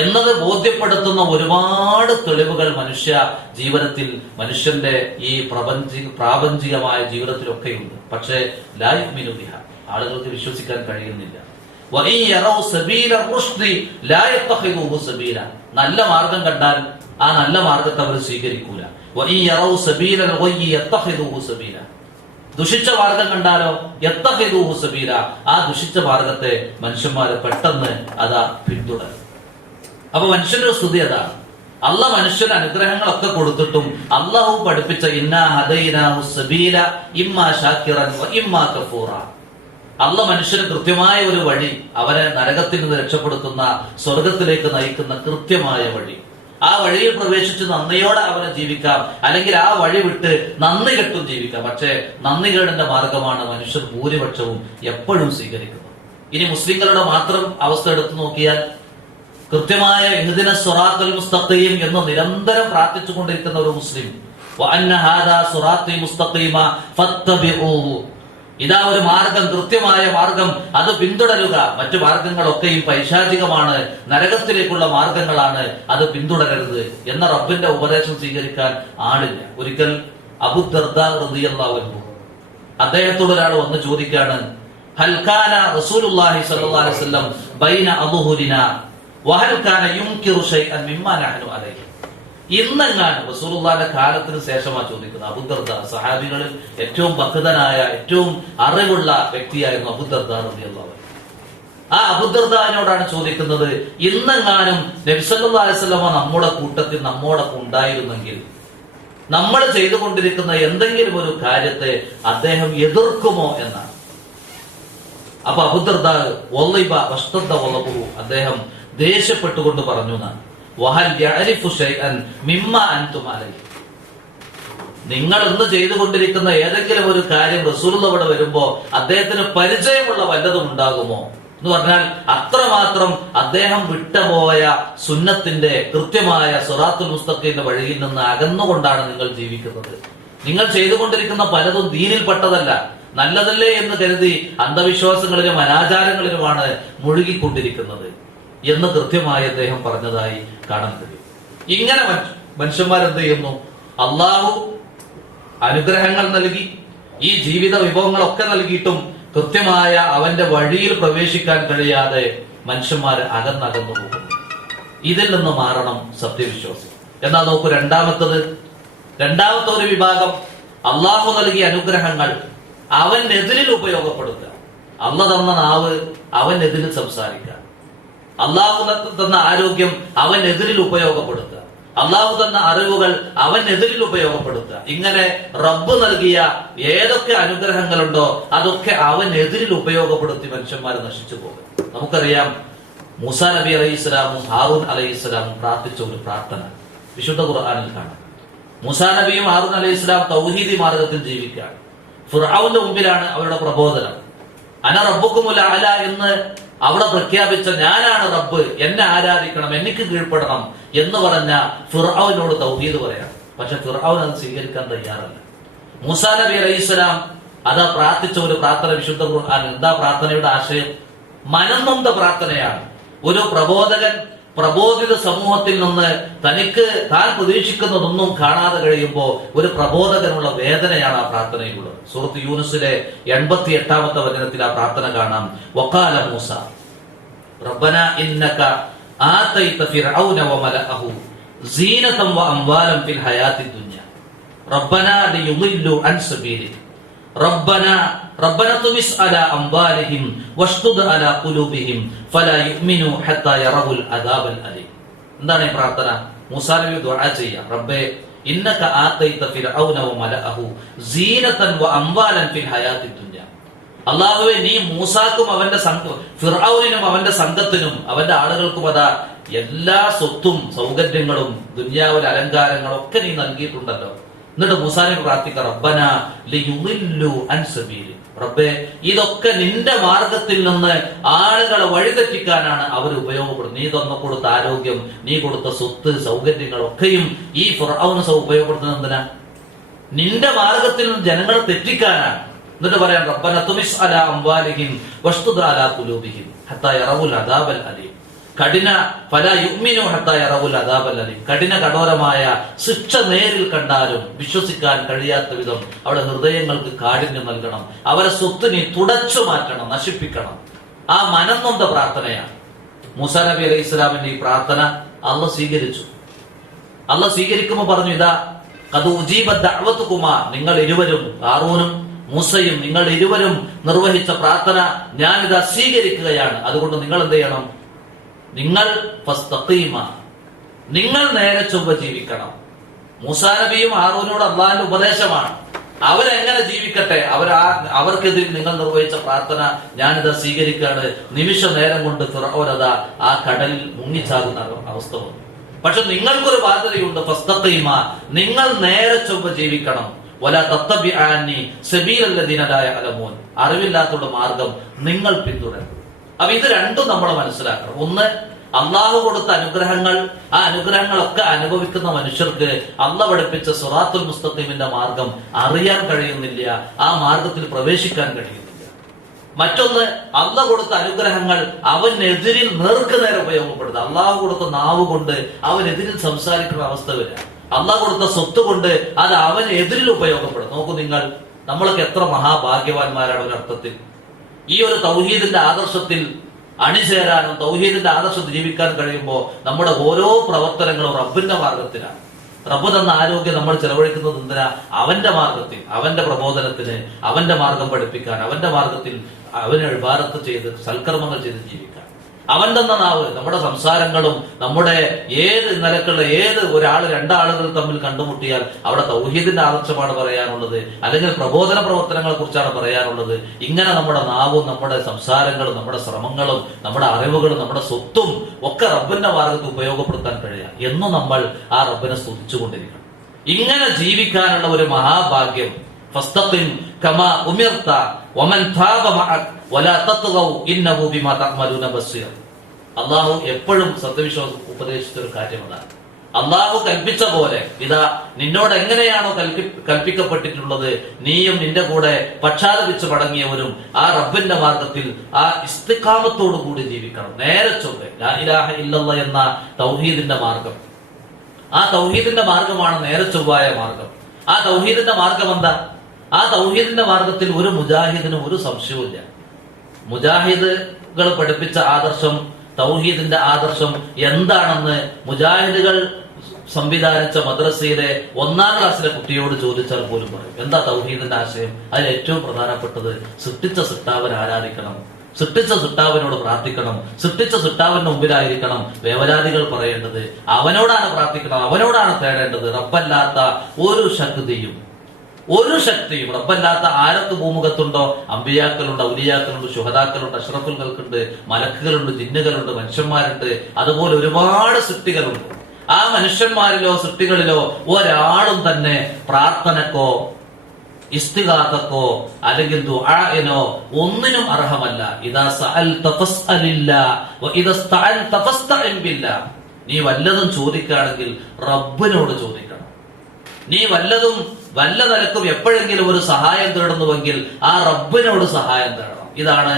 എന്നത് ബോധ്യപ്പെടുത്തുന്ന ഒരുപാട് തെളിവുകൾ മനുഷ്യ ജീവിതത്തിൽ, മനുഷ്യന്റെ ഈ പ്രാപഞ്ചികമായ ജീവിതത്തിലൊക്കെയുണ്ട്. പക്ഷേ ലാ യുഅ്മിനു ബിഹാ, ആളുകൾക്ക് വിശ്വസിക്കാൻ കഴിയുന്നില്ല. നല്ല മാർഗം കണ്ടാൽ ആ നല്ല മാർഗത്തെ അവർ സ്വീകരിക്കൂല. ദുഷിച്ച മാർഗം കണ്ടാലോ യത്തഖിദൂഹു സബീല, ആ ദുഷിച്ച മാർഗത്തെ മനുഷ്യന്മാര് പെട്ടെന്ന് അതാ പിന്തുടരും. അപ്പൊ മനുഷ്യന്റെ സ്തുതി അതാണ്. അള്ളാഹ് മനുഷ്യന് അനുഗ്രഹങ്ങളൊക്കെ കൊടുത്തിട്ടും അള്ളാഹു പഠിപ്പിച്ച ഇന്നാ ഹദൈനാഹു സബീല ഇമ്മാ ശാക്കിറൻ വ ഇമ്മാ കഫൂറ. അള്ളാഹ് മനുഷ്യന് കൃത്യമായ ഒരു വഴി, അവനെ നരകത്തിൽ നിന്ന് രക്ഷപ്പെടുത്തുന്ന, സ്വർഗത്തിലേക്ക് നയിക്കുന്ന കൃത്യമായ വഴി. ആ വഴിയിൽ പ്രവേശിച്ച് നന്ദിയോടെ അവനെ ജീവിക്കാം, അല്ലെങ്കിൽ ആ വഴി വിട്ട് നന്ദി കെട്ടും ജീവിക്കാം. പക്ഷേ നന്ദികേടിന്റെ മാർഗമാണ് മനുഷ്യർ ഭൂരിപക്ഷവും എപ്പോഴും സ്വീകരിക്കുന്നത്. ഇനി മുസ്ലിങ്ങളുടെ മാത്രം അവസ്ഥ എടുത്തു നോക്കിയാൽ, കൃത്യമായ ഇഹ്ദിന സിറാത്തുൽ മുസ്തഖീം എന്ന് നിരന്തരം പ്രാർത്ഥിച്ചുകൊണ്ടിരിക്കുന്ന ഒരു മുസ്ലിം, വഅന്ന ഹാദാ സിറാത്തി മുസ്തഖീമ ഫത്തബിഊഹു, ഇതാ ഒരു മാർഗം, കൃത്യമായ മാർഗം, അത് പിന്തുടരുക. മറ്റു മാർഗങ്ങളൊക്കെയും പൈശാചികമാണ്, നരകത്തിലേക്കുള്ള മാർഗങ്ങളാണ്, അത് പിന്തുടരരുത് എന്ന റബ്ബിന്റെ ഉപദേശം സ്വീകരിക്കാൻ ആളില്ല. ഒരിക്കൽ അബൂ ദർദാ റളിയല്ലാഹു അൻഹു, അദ്ദേഹത്തോട് ഒരാൾ വന്ന് ചോദിക്കാണ്, ഹൽ കാന റസൂലുള്ളാഹി സ്വല്ലല്ലാഹു അലൈഹി വസല്ലം ബൈന അദ്ഹുരിനാ വഹൽ കാന യുൻകിറു ശൈഅൻ മിമ്മാ നഹ്നു അലൈഹി. ഇന്നെങ്ങാനും റസൂലുള്ളാഹിന്റെ കാലത്തിന് ശേഷമാണ് ചോദിക്കുന്നത്. അബൂ ദർദാ സഹാബികളിൽ ഏറ്റവും ഭക്തനായ, ഏറ്റവും അറിവുള്ള വ്യക്തിയായിരുന്നു അബൂ ദർദാ റളിയല്ലാഹു അൻഹു. ആ അബൂ ദർദാനോടാണ് ചോദിക്കുന്നത്, ഇന്നെങ്ങാനും നബി സല്ലല്ലാഹു അലൈഹി വസല്ലം നമ്മുടെ കൂട്ടത്തിൽ നമ്മോടൊപ്പം ഉണ്ടായിരുന്നെങ്കിൽ നമ്മൾ ചെയ്തുകൊണ്ടിരിക്കുന്ന എന്തെങ്കിലും ഒരു കാര്യത്തെ അദ്ദേഹം എതിർക്കുമോ എന്നാണ്. അപ്പൊ അബൂ ദർദാ വളിബ വസ്തദ വലബു, അദ്ദേഹം ദേഷ്യപ്പെട്ടുകൊണ്ട് പറഞ്ഞു എന്നാണ്, വഹൽ യഅരിഫു ശൈഅൻ മിമ്മാ അൻതും അലൈഹി, നിങ്ങൾ ഇന്ന് ചെയ്തുകൊണ്ടിരിക്കുന്ന ഏതെങ്കിലും ഒരു കാര്യം റസൂലുള്ളാഹി ഇവിടെ വരുമ്പോ അദ്ദേഹത്തിന് പരിചയമുള്ള വല്ലതും ഉണ്ടാകുമോ എന്ന് പറഞ്ഞാൽ, അത്രമാത്രം അദ്ദേഹം വിട്ടുപോയ സുന്നത്തിന്റെ കൃത്യമായ സിറാത്തുൽ മുസ്തഖീമിന്റെ വഴിയിൽ നിന്ന് അകന്നുകൊണ്ടാണ് നിങ്ങൾ ജീവിക്കുന്നത്. നിങ്ങൾ ചെയ്തുകൊണ്ടിരിക്കുന്ന പലതും ദീനിൽപ്പെട്ടതല്ല, നല്ലതല്ലേ എന്ന് കരുതി അന്ധവിശ്വാസങ്ങളിലും അനാചാരങ്ങളിലുമാണ് മുഴുകിക്കൊണ്ടിരിക്കുന്നത് എന്ന് കൃത്യമായി അദ്ദേഹം പറഞ്ഞതായി കാണാൻ കഴിയും. ഇങ്ങനെ മനുഷ്യന്മാരെന്ത് ചെയ്യുന്നു? അള്ളാഹു അനുഗ്രഹങ്ങൾ നൽകി, ഈ ജീവിത വിഭവങ്ങളൊക്കെ നൽകിയിട്ടും കൃത്യമായ അവന്റെ വഴിയിൽ പ്രവേശിക്കാൻ കഴിയാതെ മനുഷ്യന്മാർ അകന്നകന്നു പോകുന്നു. ഇതിൽ നിന്ന് മാറണം സത്യവിശ്വാസി. എന്നാൽ നോക്കൂ, രണ്ടാമത്തെ ഒരു വിഭാഗം, അള്ളാഹു നൽകിയ അനുഗ്രഹങ്ങൾ അവനെതിരിൽ ഉപയോഗപ്പെടുത്തുക. അള്ളാഹ് തന്ന നാവ് അവനെതിരിൽ സംസാരിക്കുക, അള്ളാഹു തന്ന ആരോഗ്യം അവനെതിരിൽ ഉപയോഗപ്പെടുത്തുക, അള്ളാഹു തന്ന അറിവുകൾ അവനെതിരിൽ ഉപയോഗപ്പെടുത്തുക. ഇങ്ങനെ റബ്ബ് നൽകിയ ഏതൊക്കെ അനുഗ്രഹങ്ങളുണ്ടോ അതൊക്കെ അവനെതിരിൽ ഉപയോഗപ്പെടുത്തി മനുഷ്യന്മാർ നശിച്ചു പോകും. നമുക്കറിയാം, മൂസാ നബി അലൈഹിസ്സലാമും ഹാറൂൻ അലൈഹിസ്സലാമും പ്രാർത്ഥിച്ച ഒരു പ്രാർത്ഥന വിശുദ്ധ ഖുർആനിൽ കാണാം. മൂസാ നബിയും ഹാറൂൻ അലൈഹിസ്സലാം തൗഹീദി മാർഗത്തിൽ ജീവിക്കുകയാണ്. ഫിർഔന്റെ മുമ്പിലാണ് അവരുടെ പ്രബോധനം. അന റബ്ബുക്കുമുൽ അഅല എന്ന് അവിടെ പ്രഖ്യാപിച്ച, ഞാനാണ് റബ്ബ്, എന്നെ ആരാധിക്കണം, എനിക്ക് കീഴ്പ്പെടണം എന്ന് പറഞ്ഞ ഫിർഔനോട് തൗഹീദ് പറയാം. പക്ഷെ ഫിർഔൻ അത് സ്വീകരിക്കാൻ തയ്യാറല്ല. മൂസാ നബി അലൈഹിസ്സലാം അതാ പ്രാർത്ഥിച്ച ഒരു പ്രാർത്ഥന വിശുദ്ധ ഖുർആൻ. എന്താ പ്രാർത്ഥനയുടെ ആശയം? മനംനൊന്ത പ്രാർത്ഥനയാണ്. ഒരു പ്രബോധകൻ പ്രബോധിത സമൂഹത്തിൽ നിന്ന് തനിക്ക് താൻ പ്രതീക്ഷിക്കുന്നതൊന്നും കാണാതെ കഴിയുമ്പോൾ ഒരു പ്രബോധകനുള്ള വേദനയാണ് ആ പ്രാർത്ഥനയിലുള്ളത്. സൂറത്ത് യൂനുസിലെ 88-ാമത്തെ വചനത്തിൽ ആ പ്രാർത്ഥന കാണാം. വഖാല മൂസ റബ്ബനാ ഇന്നക ആതൈത ഫിർഔന വമലഅഹു സീനതൻ വഅംവാലൻ ഫിൽ ഹയാത്തിദ് ദുനിയ റബ്ബനാ ലിയുളില്ലു അൻ സബീലിക റബ്ബന തുമിസ് അലാ അംവാലിഹിം വഷ്തുദ് അലാ ഖുലൂബിഹിം ഫലാ യുഅ്മിനു ഹത്താ യറവുൽ അദാബൽ അലീം. എന്താണ് ഈ പ്രാർത്ഥന? മൂസാ നബി ദുആ ചെയ്യുക, റബ്ബേ ഇന്നക ആതൈത ഫിർഔന വമലഅഹു സീനതൻ വഅംവാലൻ ഫിൽ ഹയാത്തിദ് ദുനിയ. അല്ലാഹുവേ, നീ മൂസാക്കും അവന്റെ ഫിർഔനിനും അവന്റെ സംഘത്തിനും അവന്റെ ആളുകൾക്കും അതാ എല്ലാ സ്വത്തും സൗകര്യങ്ങളും ദുനിയാവിലെ അലങ്കാരങ്ങളും ഒക്കെ നീ നൽകിയിട്ടുണ്ടല്ലോ. എന്നിട്ട് മൂസാ നബി പ്രാർത്ഥിക്കുക, റബ്ബന ലിയുളില്ലു അൻ സബീലി. റബ്ബേ, ഇതൊക്കെ നിന്റെ മാർഗത്തിൽ നിന്ന് ആളുകളെ വഴിതെറ്റിക്കാനാണ് അവർ ഉപയോഗപ്പെടുന്നത്. നീ തന്നു കൊടുത്ത ആരോഗ്യം, നീ കൊടുത്ത സ്വത്ത് സൗകര്യങ്ങളൊക്കെയും ഈ ഫിർഔൻ ഉപയോഗപ്പെടുത്തുന്നത് എന്തിനാ? നിന്റെ മാർഗത്തിൽ നിന്ന് ജനങ്ങളെ തെറ്റിക്കാനാണ്. എന്നിട്ട് പറയാൻ റബ്ബന തുമിസ് അലാ അംവാലിഹിം വഷ്തുദ് അലാ ഖുലൂബിഹിം ഹത്താ യറവുൽ അദാബൽ അലീം. കഠിന ഫലാ യുഅ്മിനു ഹത്താ യറവുൽ അദാബൽ അലീം. കഠിന കഠോരമായ ശിക്ഷ നേരിൽ കണ്ടാലും വിശ്വസിക്കാൻ കഴിയാത്ത വിധം അവിടെ ഹൃദയങ്ങൾക്ക് കാഠിന്യം നൽകണം. അവരെ സ്വത്ത് നീ തുടച്ചു മാറ്റണം, നശിപ്പിക്കണം. ആ മനം നൊന്ത പ്രാർത്ഥനയാണ്. മൂസാ നബി അലൈഹി ഇസ്ലാമിന്റെ ഈ പ്രാർത്ഥന അള്ളാഹ് സ്വീകരിച്ചു. അള്ളാഹ് സ്വീകരിക്കുമ്പോൾ പറഞ്ഞു, ഇതാ ഖദ് ഉജീബത് ദഅവതുകുമാ, നിങ്ങൾ ഇരുവരും ഹാറൂനും മൂസയും നിങ്ങൾ ഇരുവരും നിർവഹിച്ച പ്രാർത്ഥന ഞാനിതാ സ്വീകരിക്കുകയാണ്. അതുകൊണ്ട് നിങ്ങൾ എന്ത് ചെയ്യണം? നിങ്ങൾ ഫസ്തഖീമ, നിങ്ങൾ നേരെ ചൊവ്വ ജീവിക്കണം. മൂസാ നബിയും ഹാറൂനോട് അള്ളാഹിന്റെ ഉപദേശമാണ്. അവരെങ്ങനെ ജീവിക്കട്ടെ, അവർക്കെതിരെ നിങ്ങൾ നിർവഹിച്ച പ്രാർത്ഥന ഞാനിതാ സ്വീകരിക്കുകയാണ്. നിമിഷ നേരം കൊണ്ട് ഫിർഔൻ അതാ ആ കടലിൽ മുങ്ങിച്ചാകുന്ന അവസ്ഥ വന്നു. പക്ഷെ നിങ്ങൾക്കൊരു ബാധ്യതയുണ്ട്, ഫസ്തഖീമ, നിങ്ങൾ നേരെ ചൊവ്വ ജീവിക്കണം. വലാ തത്തബിഅനി സബീലല്ലദീന ലാ യഅലമൂൻ, അറിവില്ലാത്തവരുടെ മാർഗം നിങ്ങൾ പിന്തുടരണം. അപ്പൊ ഇത് രണ്ടും നമ്മൾ മനസ്സിലാക്കണം. ഒന്ന്, അള്ളാഹു കൊടുത്ത അനുഗ്രഹങ്ങൾ, ആ അനുഗ്രഹങ്ങളൊക്കെ അനുഭവിക്കുന്ന മനുഷ്യർക്ക് അള്ളാഹ് പഠിപ്പിച്ച സിറാത്തുൽ മുസ്തഖീമിന്റെ മാർഗം അറിയാൻ കഴിയുന്നില്ല, ആ മാർഗത്തിൽ പ്രവേശിക്കാൻ കഴിയുന്നില്ല. മറ്റൊന്ന്, അള്ളാഹ് കൊടുത്ത അനുഗ്രഹങ്ങൾ അവനെതിരിൽ നേർക്കുനേരെ ഉപയോഗപ്പെടുത്തുക. അള്ളാഹു കൊടുത്ത നാവ് കൊണ്ട് അവനെതിരിൽ സംസാരിക്കുന്ന അവസ്ഥ വരിക. അള്ളാഹ് കൊടുത്ത സ്വത്ത് കൊണ്ട് അത് അവനെതിരിൽ ഉപയോഗപ്പെടും. നോക്കൂ നിങ്ങൾ, നമ്മളൊക്കെ എത്ര മഹാഭാഗ്യവാന്മാരാണ് ഒരർത്ഥത്തിൽ. ഈ ഒരു തൗഹീദിന്റെ ആദർശത്തിൽ അണിചേരാനും തൗഹീദിന്റെ ആദർശത്തിൽ ജീവിക്കാൻ കഴിയുമ്പോൾ നമ്മുടെ ഓരോ പ്രവർത്തനങ്ങളും റബ്ബിന്റെ മാർഗത്തിലാണ്. റബ്ബ് തന്ന ആരോഗ്യം നമ്മൾ ചെലവഴിക്കുന്നത് എന്തിനാ? അവന്റെ മാർഗത്തിൽ, അവന്റെ പ്രബോധനത്തിന്, അവന്റെ മാർഗം പഠിപ്പിക്കാൻ, അവന്റെ മാർഗത്തിൽ അവന് ഇബാദത്ത് ചെയ്ത് സൽക്കർമ്മങ്ങൾ ചെയ്ത് ജീവിക്കാൻ. അവൻ തന്ന നാവ്, നമ്മുടെ സംസാരങ്ങളും നമ്മുടെ ഏത് നിലക്കുള്ള ഏത് രണ്ടാളുകൾ തമ്മിൽ കണ്ടുമുട്ടിയാൽ അവിടെ തൗഹീദിന്റെ ആദർശമാണ് പറയാനുള്ളത്, അല്ലെങ്കിൽ പ്രബോധന പ്രവർത്തനങ്ങളെ കുറിച്ചാണ് പറയാനുള്ളത്. ഇങ്ങനെ നമ്മുടെ നാവും നമ്മുടെ സംസാരങ്ങളും നമ്മുടെ ശ്രമങ്ങളും നമ്മുടെ അറിവുകളും നമ്മുടെ സ്വത്തും ഒക്കെ റബ്ബിന്റെ മാർഗത്തിൽ ഉപയോഗപ്പെടുത്താൻ കഴിയുക. എന്നും നമ്മൾ ആ റബ്ബിനെ സ്തുതിച്ചുകൊണ്ടിരിക്കണം. ഇങ്ങനെ ജീവിക്കാനുള്ള ഒരു മഹാഭാഗ്യം. ഫസ്തഖിം കമാ ഉമിർത വമൻ താബ മഅക വലാ തത്ഗൗ ഇന്നഹു ബിമാ തഅമലൂന ബസീർ. അള്ളാഹു എപ്പോഴും സത്യവിശ്വാസം ഉപദേശിച്ച ഒരു കാര്യം അതാണ്. അള്ളാഹു കൽപ്പിച്ച പോലെ, ഇതാ നിന്നോട് എങ്ങനെയാണോ കൽപ്പിക്കപ്പെട്ടിട്ടുള്ളത്, നീയും നിന്റെ കൂടെ പക്ഷാതപിച്ച് മടങ്ങിയവരും ആ റബ്ബിന്റെ മാർഗത്തിൽ ആ ഇസ്തിഖാമത്തോടു കൂടി ജീവിക്കണം. നേരെ ചൊവ്വെ ലാ ഇലാഹ ഇല്ലല്ലാഹ് എന്ന തൗഹീദിന്റെ മാർഗം, ആ തൗഹീദിന്റെ മാർഗമാണ് നേരെ ചൊവ്വായ മാർഗം. ആ തൗഹീദിന്റെ മാർഗം എന്താ? ആ തൗഹീദിന്റെ മാർഗത്തിൽ ഒരു മുജാഹിദിനും ഒരു സംശയവുമില്ല. മുജാഹിദുകൾ പഠിപ്പിച്ച ആദർശം, തൗഹീദിന്റെ ആദർശം എന്താണെന്ന് മുജാഹിദുകൾ സംവിധാനിച്ച മദ്രസയിലെ 1ാം ക്ലാസ്സിലെ കുട്ടിയോട് ചോദിച്ചാൽ പോലും പറയും. എന്താ തൗഹീദിന്റെ ആശയം? അതിൽ ഏറ്റവും പ്രധാനപ്പെട്ടത് സൃഷ്ടിച്ച സൃഷ്ടാവിനെ ആരാധിക്കണം, സൃഷ്ടിച്ച സൃഷ്ടാവിനോട് പ്രാർത്ഥിക്കണം, സൃഷ്ടിച്ച സൃഷ്ടാവിന്റെ മുമ്പിലായിരിക്കണം വേവലാദികൾ പറയേണ്ടത്, അവനോടാണ് പ്രാർത്ഥിക്കണം, അവനോടാണ് തേടേണ്ടത്. റബ്ബല്ലാത്ത ഒരു ശക്തിയും റബ്ബല്ലാത്ത ആരത്ത് ഭൂമുഖത്തുണ്ടോ? അമ്പിയാക്കളുണ്ട്, ഔലിയാക്കളുണ്ട്, ശുഹദാക്കളുണ്ട്, അഷ്റഫുൽകൾക്കുണ്ട്, മലക്കുകളുണ്ട്, ജിന്നുകളുണ്ട്, മനുഷ്യന്മാരുണ്ട്, അതുപോലെ ഒരുപാട് സൃഷ്ടികളുണ്ട്. ആ മനുഷ്യന്മാരിലോ സൃഷ്ടികളിലോ ഒരാളും തന്നെ പ്രാർത്ഥനക്കോ ഇസ്തിഗാസക്കോ അല്ലെങ്കിൽ ദുആഇനോ ഒന്നിനും അർഹമല്ല. ഇദാ സഅൽത ഫസ്അലില്ലാ വഇദാ ഇസ്തഅൻത ഫസ്തഇൻ ബില്ലാ. നീ വല്ലതും ചോദിക്കുകയാണെങ്കിൽ റബ്ബിനോട് ചോദിക്കണം. നീ വല്ല നിലക്കും എപ്പോഴെങ്കിലും ഒരു സഹായം തേടുന്നുവെങ്കിൽ ആ റബ്ബിനോട് സഹായം തേടണം. ഇതാണ്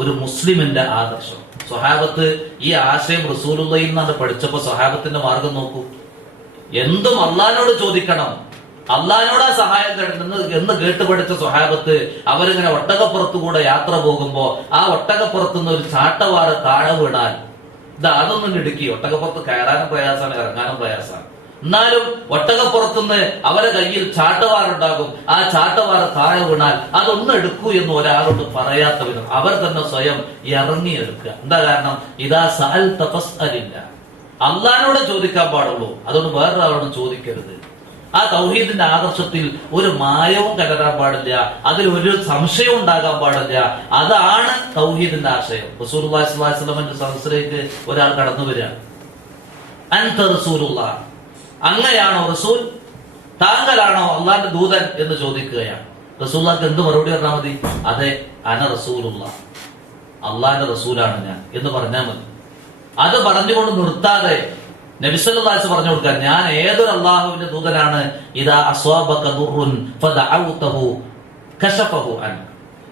ഒരു മുസ്ലിമിന്റെ ആദർശം. സ്വഹാബത്ത് ഈ ആശയം റസൂലുള്ളാഹിയിൽ നിന്നാണ് പഠിച്ചപ്പോ സ്വഹാബത്തിന്റെ മാർഗം നോക്കൂ. എന്തും അള്ളാഹിനോട് ചോദിക്കണം, അള്ളാഹിനോടാ സഹായം തേടുന്നത് എന്ന് കേട്ട് പഠിച്ച സ്വഹാബത്ത് അവരിങ്ങനെ ഒട്ടകപ്പുറത്തുകൂടെ യാത്ര പോകുമ്പോ ആ ഒട്ടകപ്പുറത്തുനിന്ന് ഒരു ചാട്ടവാറ് താഴെ വീണാൽ അതൊന്നും ഇടുക്കി. ഒട്ടകപ്പുറത്ത് കയറാനും പ്രയാസമാണ്, ഇറങ്ങാനും പ്രയാസമാണ്. എന്നാലും ഒട്ടകപ്പുറത്തുനിന്ന് അവരെ കയ്യിൽ ചാട്ടവാറുണ്ടാകും. ആ ചാട്ടവാറ് താഴെ വീണാൽ അതൊന്നും എടുക്കൂ എന്ന് ഒരാളോട് പറയാത്ത വിധം അവർ തന്നെ സ്വയം ഇറങ്ങിയെടുക്കുക. എന്താ കാരണം? ഇതാ സഅൽ തഫസ്അലില്ല, അള്ളാഹിനോട് ചോദിക്കാൻ പാടുള്ളൂ, അതുകൊണ്ട് വേറൊരാളോടും ചോദിക്കരുത്. ആ തൗഹീദിന്റെ ആദർശത്തിൽ ഒരു മായവും കലരാൻ പാടില്ല, അതിൽ ഒരു സംശയവും ഉണ്ടാകാൻ പാടില്ല. അതാണ് തൗഹീദിന്റെ ആശയം. റസൂലുള്ളാഹി സ്വല്ലല്ലാഹു അലൈഹി വസല്ലമയുടെ സദസ്സിലേക്ക് ഒരാൾ കടന്നു വരികയാണ്. അൻത റസൂലുള്ളാഹ്, അങ്ങയാണോ റസൂൽ, താങ്കളാണോ അള്ളാന്റെ ദൂതൻ എന്ന് ചോദിക്കുകയാണ്. റസൂലുള്ളാഹിക്ക് എന്ത് മറുപടി പറഞ്ഞാൽ മതി? അതെ, അന റസൂലുള്ളാഹ്, അള്ളാന്റെ റസൂലാണ് ഞാൻ എന്ന് പറഞ്ഞാൽ മതി. അത് പറഞ്ഞുകൊണ്ട് നിർത്താതെ നബി സല്ലല്ലാഹു അലൈഹി വസല്ലം പറഞ്ഞു കൊടുക്കാൻ, ഞാൻ ഏതൊരു അള്ളാഹുവിന്റെ ദൂതനാണ്. ഇദാ അസ്വാബക ദുർറുൻ ഫദഅഉതഹു കശഫഹു അൻ,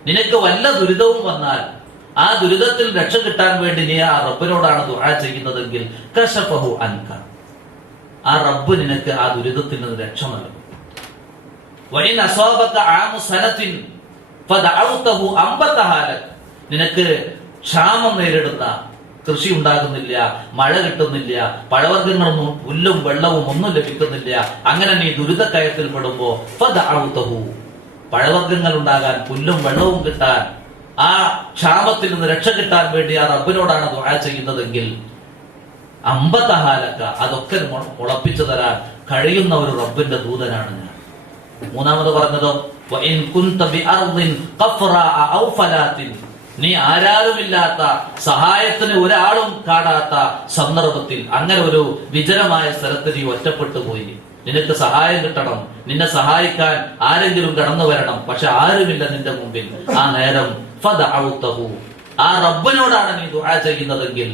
നിനക്ക് വല്ല ദുരിതവും വന്നാൽ ആ ദുരിതത്തിൽ രക്ഷ കിട്ടാൻ വേണ്ടി നീ ആ റബ്ബിനോടാണ് ദുആ ചെയ്യുന്നതെങ്കിൽ കശഫഹു അൻക, ആ റബ്ബ് നിനക്ക് ആ ദുരിതത്തിൽ നിന്ന് രക്ഷ നൽകും. വഇൻ അസ്വാബക ആമു സനത്തിൻ ഫദഅഉതഹു അംബതഹാ ലക, നിനക്ക് ക്ഷാമം നേരിടുന്ന, കൃഷി ഉണ്ടാകുന്നില്ല, മഴ കിട്ടുന്നില്ല, പഴവർഗ്ഗങ്ങളൊന്നും പുല്ലും വെള്ളവും ഒന്നും ലഭിക്കുന്നില്ല, അങ്ങനെ നീ ദുരിതക്കയത്തിൽ പെടുമ്പോ ഫദഅഉതഹു, പഴവർഗ്ഗങ്ങൾ ഉണ്ടാകാൻ, പുല്ലും വെള്ളവും കിട്ടാൻ, ആ ക്ഷാമത്തിൽ നിന്ന് രക്ഷ കിട്ടാൻ വേണ്ടി ആ റബ്ബിനോടാണ് ദുആ ചെയ്യുന്നതെങ്കിൽ അമ്പതഹാലക്ക, അതൊക്കെ മുളപ്പിച്ചു തരാൻ കഴിയുന്ന ഒരു റബ്ബിന്റെ ദൂതനാണ് ഞാൻ. മൂന്നാമത് പറഞ്ഞതോ വഇൻ കുൻത ബിഅർദിൻ ഖഫറാ ഔ ഫലാത്തിൻ, നീ ആരാരുമില്ലാത്ത, സഹായത്തിന് ഒരാളും കാണാത്ത സന്ദർഭത്തിൽ, അങ്ങനെ ഒരു വിജനമായ സ്ഥലത്ത് നീ ഒറ്റപ്പെട്ടു പോയി, നിനക്ക് സഹായം കിട്ടണം, നിന്നെ സഹായിക്കാൻ ആരെങ്കിലും കടന്നു വരണം, പക്ഷെ ആരുമില്ല നിന്റെ മുമ്പിൽ. ആ നേരം ഫദഅഉതഹു, ആ റബ്ബിനോടാണ് നീ ദുആ ചെയ്യുന്നതെങ്കിൽ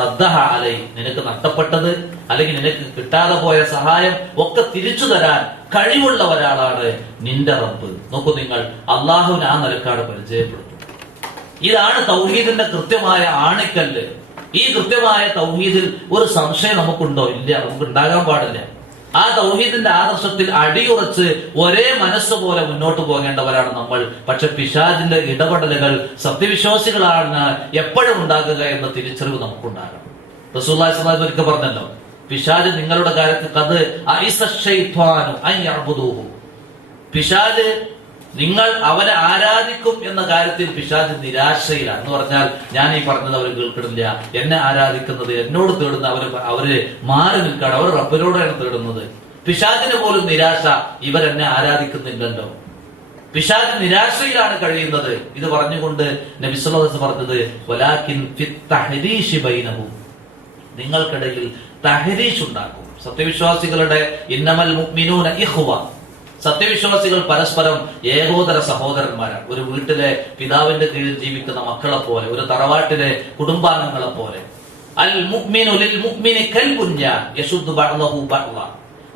റദ്ദഹ അലൈ, നിനക്ക് നഷ്ടപ്പെട്ടത് അല്ലെങ്കിൽ നിനക്ക് കിട്ടാതെ പോയ സഹായം ഒക്കെ തിരിച്ചു തരാൻ കഴിവുള്ള ഒരാളാണ് നിന്റെ റബ്ബ്. നോക്കൂ നിങ്ങൾ, അള്ളാഹുവിനെ ആ നിലക്കാണ് പരിചയപ്പെടുത്തുന്നത്. ഇതാണ് തൗഹീദിന്റെ കൃത്യമായ ആണിക്കല്ല്. ഈ കൃത്യമായ തൗഹീദിൽ ഒരു സംശയം നമുക്കുണ്ടോ? ഇല്ല, നമുക്ക് ഉണ്ടാകാൻ പാടില്ല. ആ തൗഹീദിന്റെ ആദർശത്തിൽ അടിയുറച്ച് ഒരേ മനസ്സ് പോലെ മുന്നോട്ട് പോകേണ്ടവരാണ് നമ്മൾ. പക്ഷെ പിശാചിന്റെ ഇടപെടലുകൾ സത്യവിശ്വാസികളാണ് എപ്പോഴും ഉണ്ടാകുക എന്ന തിരിച്ചറിവ് നമുക്കുണ്ടാകണം. റസൂലുള്ളാഹി സ്വല്ലല്ലാഹു അലൈഹി വസല്ലം പറഞ്ഞല്ലോ, പിശാച് നിങ്ങളുടെ കാര്യത്തിൽ ഖദ് അഇസ ശൈത്വാനു അൻ യഅബുദൂഹു, പിശാച് നിങ്ങൾ അവനെ ആരാധിക്കും എന്ന കാര്യത്തിൽ പിശാച് നിരാശയിലാണ്. എന്ന് പറഞ്ഞാൽ, ഞാൻ ഈ പറഞ്ഞത് അവർ കേൾക്കണില്ല, എന്നെ ആരാധിക്കുന്നത്, എന്നോട് തേടുന്ന അവര് മാറി നിൽക്കാണ്, അവർ റബ്ബിനോടാണ് തേടുന്നത്. പിശാചിന് പോലും നിരാശ, ഇവരെന്നെ ആരാധിക്കുന്നില്ലല്ലോ. പിശാച് നിരാശയിലാണ് കഴിയുന്നത്. ഇത് പറഞ്ഞുകൊണ്ട് നബി സല്ലല്ലാഹു അലൈഹി വസല്ലം പറഞ്ഞത് വലാകിൻ ഫിത് തഹരീശി ബൈനഹും, നിങ്ങൾക്കിടയിൽ തഹരീശ് ഉണ്ടാക്കും. സത്യവിശ്വാസികളുടെ ഇന്നമൽ മുഅ്മിനൂന ഇഖ്വ, സത്യവിശ്വാസികൾ പരസ്പരം ഏകോദര സഹോദരന്മാരാണ്. ഒരു വീട്ടിലെ പിതാവിന്റെ കീഴിൽ ജീവിക്കുന്ന മക്കളെ പോലെ, ഒരു തറവാട്ടിലെ കുടുംബാംഗങ്ങളെ പോലെ. അൽ മുഅ്മിനു ലിൽ മുഅ്മിനി കൽ ബുന്യാൻ യശുദ്ദു ബഅ്ളഹു ബഅ്ള,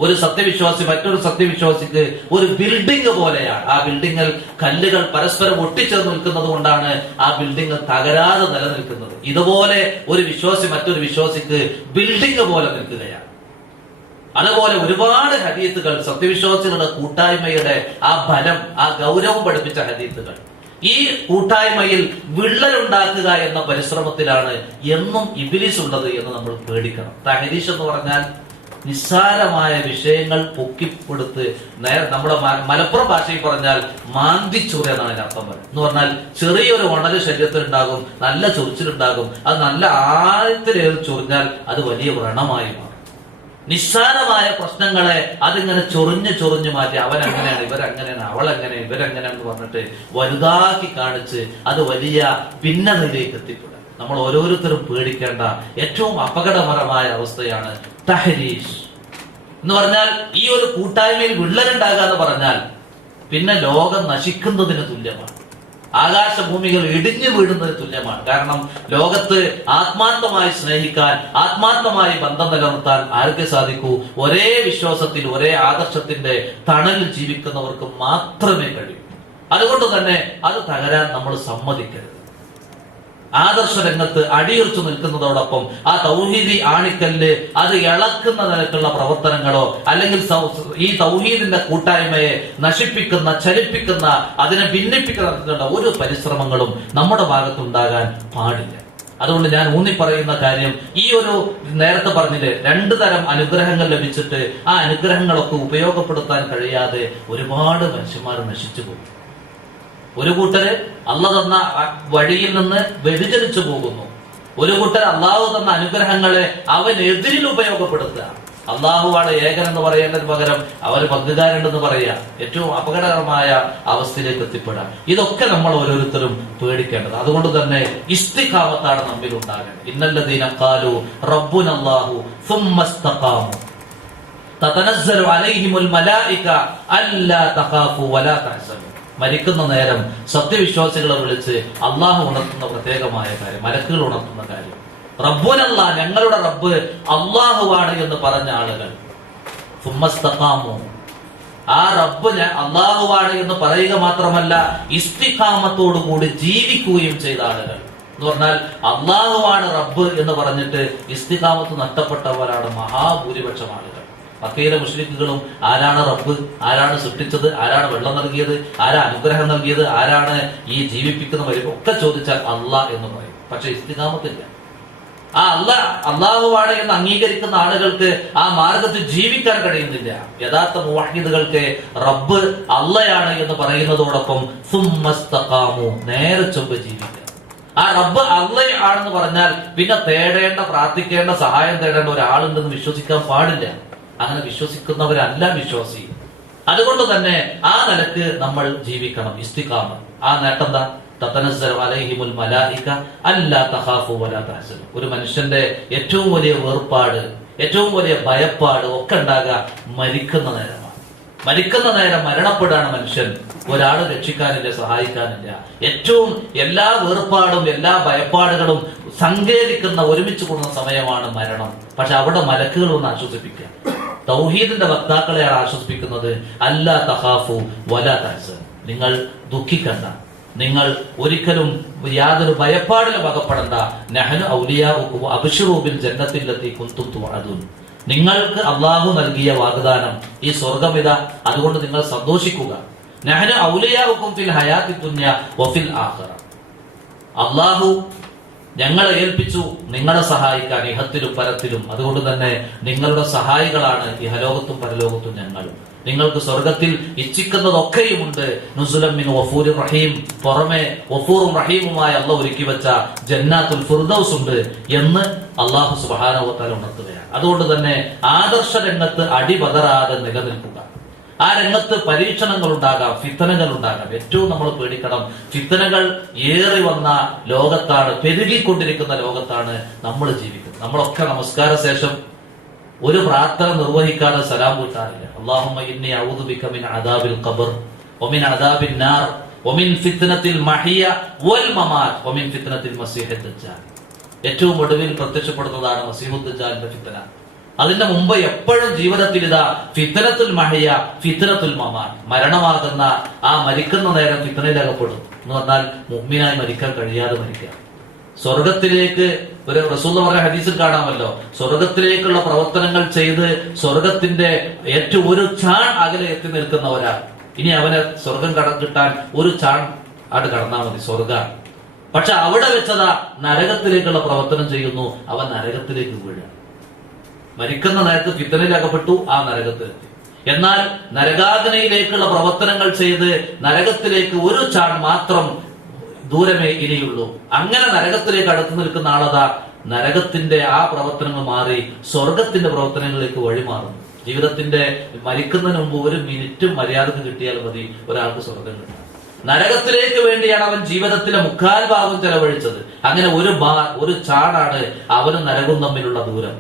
ഒരു സത്യവിശ്വാസി മറ്റൊരു സത്യവിശ്വാസിക്ക് ഒരു ബിൽഡിംഗ് പോലെയാണ്. ആ ബിൽഡിങ്ങിൽ കല്ലുകൾ പരസ്പരം ഒട്ടിച്ചേർന്ന് നിൽക്കുന്നത് കൊണ്ടാണ് ആ ബിൽഡിംഗ് തകരാതെ നിലനിൽക്കുന്നത്. ഇതുപോലെ ഒരു വിശ്വാസി മറ്റൊരു വിശ്വാസിക്ക് ബിൽഡിംഗ് പോലെ നിൽക്കുകയാണ്. അതുപോലെ ഒരുപാട് ഹദീത്തുകൾ സത്യവിശ്വാസികളുടെ കൂട്ടായ്മയുടെ ആ ഫലം, ആ ഗൗരവം പഠിപ്പിച്ച ഹദീത്തുകൾ. ഈ കൂട്ടായ്മയിൽ വിള്ളലുണ്ടാക്കുക എന്ന പരിശ്രമത്തിലാണ് എന്നും ഇബ്ലീസ് ഉള്ളത് എന്ന് നമ്മൾ പേടിക്കണം. തഹരീഷ് എന്ന് പറഞ്ഞാൽ നിസ്സാരമായ വിഷയങ്ങൾ പൊക്കിപ്പെടുത്ത് നമ്മുടെ മലപ്പുറം ഭാഷയിൽ പറഞ്ഞാൽ മാന്തിച്ചുറ എന്നാണ് അതിന് അർത്ഥം പറയുന്നത്. എന്ന് പറഞ്ഞാൽ ചെറിയൊരു ഉണല് ശരീരത്തിൽ ഉണ്ടാകും, നല്ല ചൊറിച്ചിലുണ്ടാകും, അത് നല്ല ആഴത്തിലേറി ചൊറിഞ്ഞാൽ അത് വലിയ വ്രണമായി മാറും. നിസ്സാരമായ പ്രശ്നങ്ങളെ അതിങ്ങനെ ചൊറിഞ്ഞു മാറ്റി അവൻ അങ്ങനെയാണ്, ഇവരങ്ങനെയാണ്, അവളെങ്ങനെ, ഇവരെങ്ങനെയാണെന്ന് പറഞ്ഞിട്ട് വലുതാക്കി കാണിച്ച് അത് വലിയ ഭിന്നതയിലേക്ക് എത്തിപ്പെടും. നമ്മൾ ഓരോരുത്തരും പേടിക്കേണ്ട ഏറ്റവും അപകടകരമായ അവസ്ഥയാണ് തഹരീഷ് എന്ന് പറഞ്ഞാൽ. ഈ ഒരു കൂട്ടായ്മയിൽ വിള്ളലുണ്ടാകാന്ന് പറഞ്ഞാൽ പിന്നെ ലോകം നശിക്കുന്നതിന് തുല്യമാണ്, ആകാശഭൂമികൾ ഇടിഞ്ഞു വീഴുന്നതിന് തുല്യമാണ്. കാരണം ലോകത്ത് ആത്മാർത്ഥമായി സ്നേഹിക്കാൻ, ആത്മാർത്ഥമായി ബന്ധം നിലനിർത്താൻ ആർക്ക് സാധിക്കൂ? ഒരേ വിശ്വാസത്തിൽ, ഒരേ ആദർശത്തിന്റെ തണലിൽ ജീവിക്കുന്നവർക്ക് മാത്രമേ കഴിയൂ. അതുകൊണ്ട് തന്നെ അത് തകരാൻ നമ്മൾ സമ്മതിക്കരുത്. ആദർശ രംഗത്ത് അടിയുറച്ചു നിൽക്കുന്നതോടൊപ്പം ആ തൗഹീദി ആണിക്കല്ല് അത് ഇളക്കുന്ന നിലക്കുള്ള പ്രവർത്തനങ്ങളോ അല്ലെങ്കിൽ ഈ തൗഹീദിന്റെ കൂട്ടായ്മയെ നശിപ്പിക്കുന്ന, ചലിപ്പിക്കുന്ന, അതിനെ ഭിന്നിപ്പിക്കുന്ന ഒരു പരിശ്രമങ്ങളും നമ്മുടെ ഭാഗത്തുണ്ടാകാൻ പാടില്ല. അതുകൊണ്ട് ഞാൻ ഊന്നി പറയുന്ന കാര്യം, ഈ ഒരു നേരത്തെ പറഞ്ഞില്ലേ 2 തരം അനുഗ്രഹങ്ങൾ ലഭിച്ചിട്ട് ആ അനുഗ്രഹങ്ങളൊക്കെ ഉപയോഗപ്പെടുത്താൻ കഴിയാതെ ഒരുപാട് മനുഷ്യന്മാർ നശിച്ചു പോകും. ഒരു കൂട്ടര് അള്ളാഹു തന്ന വഴിയിൽ നിന്ന് വ്യതിചലിച്ചു പോകുന്നു. ഒരു കൂട്ടർ അള്ളാഹു തന്ന അനുഗ്രഹങ്ങളെ അവനെതിരിൽ ഉപയോഗപ്പെടുത്തുക. അള്ളാഹുവാണ് ഏകൻ എന്ന് പറയുന്നതിന് പകരം അവര് പങ്കുകാരുണ്ടെന്ന് പറയുക. ഏറ്റവും അപകടകരമായ അവസ്ഥയിലേക്ക് എത്തിപ്പെടാം. ഇതൊക്കെ നമ്മൾ ഓരോരുത്തരും പേടിക്കേണ്ടത്. അതുകൊണ്ട് തന്നെ ഇസ്തിഖാമത്താണ് നമ്മിൽ ഉണ്ടാകേണ്ടത്. ഇന്നല്ലദീന ഖാലു റബ്ബുനല്ലാഹു സുമ്മ ഇസ്തഖാമു തതനസ്സലു അലൈഹിമുൽ മലായിക അല്ലാ തഖാഫു വലാ തഹ്സനു. മരിക്കുന്ന നേരം സത്യവിശ്വാസികളെ വിളിച്ച് അള്ളാഹു ഉണർത്തുന്ന പ്രത്യേകമായ കാര്യം, മലക്കുകൾ ഉണർത്തുന്ന കാര്യം, റബ്ബുനല്ലാ, ഞങ്ങളുടെ റബ്ബ് അള്ളാഹുവാണ് എന്ന് പറഞ്ഞ ആളുകൾ സുമ്മസ്തഖാമു, ആ റബ്ബ് അള്ളാഹുവാണ് എന്ന് പറയുക മാത്രമല്ല ഇസ്തിഖാമത്തോടു കൂടി ജീവിക്കുകയും ചെയ്ത ആളുകൾ എന്ന് പറഞ്ഞാൽ അള്ളാഹുവാണ് റബ്ബ് എന്ന് പറഞ്ഞിട്ട് ഇസ്തിഖാമത്ത് നഷ്ടപ്പെട്ടവരാണ് മഹാഭൂരിപക്ഷം ആളുകൾ. മക്കയിലെ മുശ്രിക്കുകളും ആരാണ് റബ്ബ്, ആരാണ് സൃഷ്ടിച്ചത്, ആരാണ് വെള്ളം നൽകിയത്, ആരാ അനുഗ്രഹം നൽകിയത്, ആരാണ് ഈ ജീവിപ്പിക്കുന്ന വരും ഒക്കെ ചോദിച്ചാൽ അള്ളാഹ് എന്ന് പറയും. പക്ഷെ ഇസ്തിഖാമത്തില്ല. ആ അള്ളാഹുവാണ് എന്ന് അംഗീകരിക്കുന്ന ആളുകൾക്ക് ആ മാർഗത്തിൽ ജീവിക്കാൻ കഴിയുന്നില്ല. യഥാർത്ഥ മുവഹ്ഹിദുകൾക്ക് റബ്ബ് അള്ളയാണ് എന്ന് പറയുന്നതോടൊപ്പം സുമ്മസ്തഖാമു, നേരെ ചൊവ്വ ജീവിക്കുക. ആ റബ്ബ് അള്ളയാണെന്ന് പറഞ്ഞാൽ പിന്നെ തേടേണ്ട, പ്രാർത്ഥിക്കേണ്ട, സഹായം തേടേണ്ട ഒരാളുണ്ടെന്ന് വിശ്വസിക്കാൻ പാടില്ല. അങ്ങനെ വിശ്വസിക്കുന്നവരല്ല വിശ്വാസി. അതുകൊണ്ട് തന്നെ ആ നിലക്ക് നമ്മൾ ജീവിക്കണം. ഇസ്തിഖാമത്ത്. ആ നേട്ടം എന്താ? തതനസ്സലു അലൈഹിമുൽ മലായിക അല്ലാ തഖാഫു വലാ തഹ്സനു. ഒരു മനുഷ്യന്റെ ഏറ്റവും വലിയ വേർപാട്, ഏറ്റവും വലിയ ഭയപ്പാട് ഒക്കെ ഉണ്ടാകുക മരിക്കുന്ന നേരമാണ്. മരിക്കുന്ന നേരം മരണപ്പെടാണ് മനുഷ്യൻ. ഒരാൾ രക്ഷിക്കാനില്ല, സഹായിക്കാനില്ല. ഏറ്റവും എല്ലാ വേർപാടും എല്ലാ ഭയപ്പാടുകളും സങ്കേതിക്കുന്ന, ഒരുമിച്ച് കൂടുന്ന സമയമാണ് മരണം. പക്ഷെ അവിടെ മലക്കുകൾ ഒന്ന് ആശ്വസിപ്പിക്കുക. തൗഹീദിന്റെ വക്താക്കളെയാണ് ആശ്വസിപ്പിക്കുന്നത്. അല്ലാ തഖാഫു വലാ തഹ്സനു, നിങ്ങൾ ദുഃഖിക്കണ്ട, നിങ്ങൾ ഒരിക്കലും യാതൊരു ഭയപ്പാടിലും അകപ്പെടണ്ട. നഹ്നു ഔലിയാഉകും അബ്ശിറൂ ബിൽ ജന്നത്തില്ലത്തി കുൻതും തുഅദൂൻ. നിങ്ങൾക്ക് അള്ളാഹു നൽകിയ വാഗ്ദാനം ഈ സ്വർഗമിത, അതുകൊണ്ട് നിങ്ങൾ സന്തോഷിക്കുക. നഹ്നു ഔലിയാഉകും ഫിൽ ഹയാത്തി ദുനിയ വഫിൽ ആഖിറ. അള്ളാഹു ഞങ്ങളെ ഏൽപ്പിച്ചു നിങ്ങളെ സഹായിക്കാൻ ഇഹത്തിലും പരത്തിലും. അതുകൊണ്ട് തന്നെ നിങ്ങളുടെ സഹായികളാണ് ഇഹലോകത്തും പരലോകത്തും ഞങ്ങൾ. നിങ്ങൾക്ക് സ്വർഗത്തിൽ ഇച്ഛിക്കുന്നതൊക്കെയുമുണ്ട്. നുസുലം മിൻ ഗഫൂരിർ റഹീം, പുറമെ ഗഫൂറും റഹീമുമായ അല്ലാഹു ഒരുക്കി വെച്ച ജന്നാത്തുൽ ഫിർദൗസ് ഉണ്ട് എന്ന് അല്ലാഹു സുബ്ഹാനഹു വ തആല ഉണർത്തുകയാണ്. അതുകൊണ്ട് തന്നെ ആദർശ രംഗത്ത് അടിപതറാതെ നിലനിൽക്കുക. ആ രംഗത്ത് പരീക്ഷണങ്ങൾ ഉണ്ടാകാം, ഫിത്തനകൾ ഉണ്ടാകാം. ഏറ്റവും നമ്മൾ പേടിക്കണം, ഫിത്തനകൾ ഏറി വന്ന ലോകത്താണ്, പെരുകിക്കൊണ്ടിരിക്കുന്ന ലോകത്താണ് നമ്മൾ ജീവിക്കുന്നത്. നമ്മളൊക്കെ നമസ്കാര ശേഷം ഒരു പ്രാർത്ഥന നിർവഹിക്കാതെ സലാം വീട്ടാറില്ല. അല്ലാഹുമ്മ ഇന്നി അഊദു ബിക മിൻ അദാബിൽ ഖബർ വമിൻ അദാബിൻ നാർ വമിൻ ഫിത്നത്തിൽ മഹിയ വൽ മമാത് വമിൻ ഫിത്നത്തിൽ മസീഹുദ് ദജ്ജാൽ. ഏറ്റവും ഒടുവിൽ പ്രത്യക്ഷപ്പെടുന്നതാണ് മസീഹുദ് ദജ്ജാലിന്റെ ഫിത്ന. അതിന്റെ മുമ്പ് എപ്പോഴും ജീവിതത്തിൽ ഇതാ ഫിത്നത്തുൽ മഹിയ ഫിത്നത്തുൽ മമാത്, മരണമാകുന്ന ആ മരിക്കുന്ന നേരം ഫിത്നയിലകപ്പെടും എന്ന് പറഞ്ഞാൽ മുഅ്മിനായി മരിക്കാൻ കഴിയാതെ മരിക്കുക. സ്വർഗത്തിലേക്ക് ഒരു റസൂൽ പറഞ്ഞ ഹദീസിൽ കാണാമല്ലോ, സ്വർഗത്തിലേക്കുള്ള പ്രവർത്തനങ്ങൾ ചെയ്ത് സ്വർഗത്തിന്റെ ഏറ്റവും ഒരു ചാൺ അകലെ എത്തി നിൽക്കുന്ന ഒരാൾ, ഇനി അവനെ സ്വർഗം കിട്ടാൻ ഒരു ചാൺ ആട് കടന്നാൽ മതി, സ്വർഗം. പക്ഷെ അവിടെ വെച്ചതാ നരകത്തിലേക്കുള്ള പ്രവർത്തനം ചെയ്യുന്നു, അവൻ നരകത്തിലേക്ക് വീഴാണ്. മരിക്കുന്ന നേരത്ത് ഫിത്നയിലകപ്പെട്ടു, ആ നരകത്തിലെത്തി. എന്നാൽ നരകാഗ്നിയിലേക്കുള്ള പ്രവർത്തനങ്ങൾ ചെയ്ത് നരകത്തിലേക്ക് ഒരു ചാൺ മാത്രം ദൂരമേ ഇനിയുള്ളൂ. അങ്ങനെ നരകത്തിലേക്ക് അടുത്തു നിൽക്കുന്ന ആളതാ നരകത്തിന്റെ ആ പ്രവർത്തനങ്ങൾ മാറി സ്വർഗത്തിന്റെ പ്രവർത്തനങ്ങളിലേക്ക് വഴിമാറുന്നു. ജീവിതത്തിന്റെ മരിക്കുന്നതിന് മുമ്പ് ഒരു മിനിറ്റ് മര്യാദക്ക് കിട്ടിയാൽ മതി ഒരാൾക്ക് സ്വർഗം കിട്ടാൻ. നരകത്തിലേക്ക് വേണ്ടിയാണ് അവൻ ജീവിതത്തിലെ 3/4 ഭാഗം ചെലവഴിച്ചത്. അങ്ങനെ ഒരു ചാടാണ് അവനും നരകവും തമ്മിലുള്ള ദൂരം.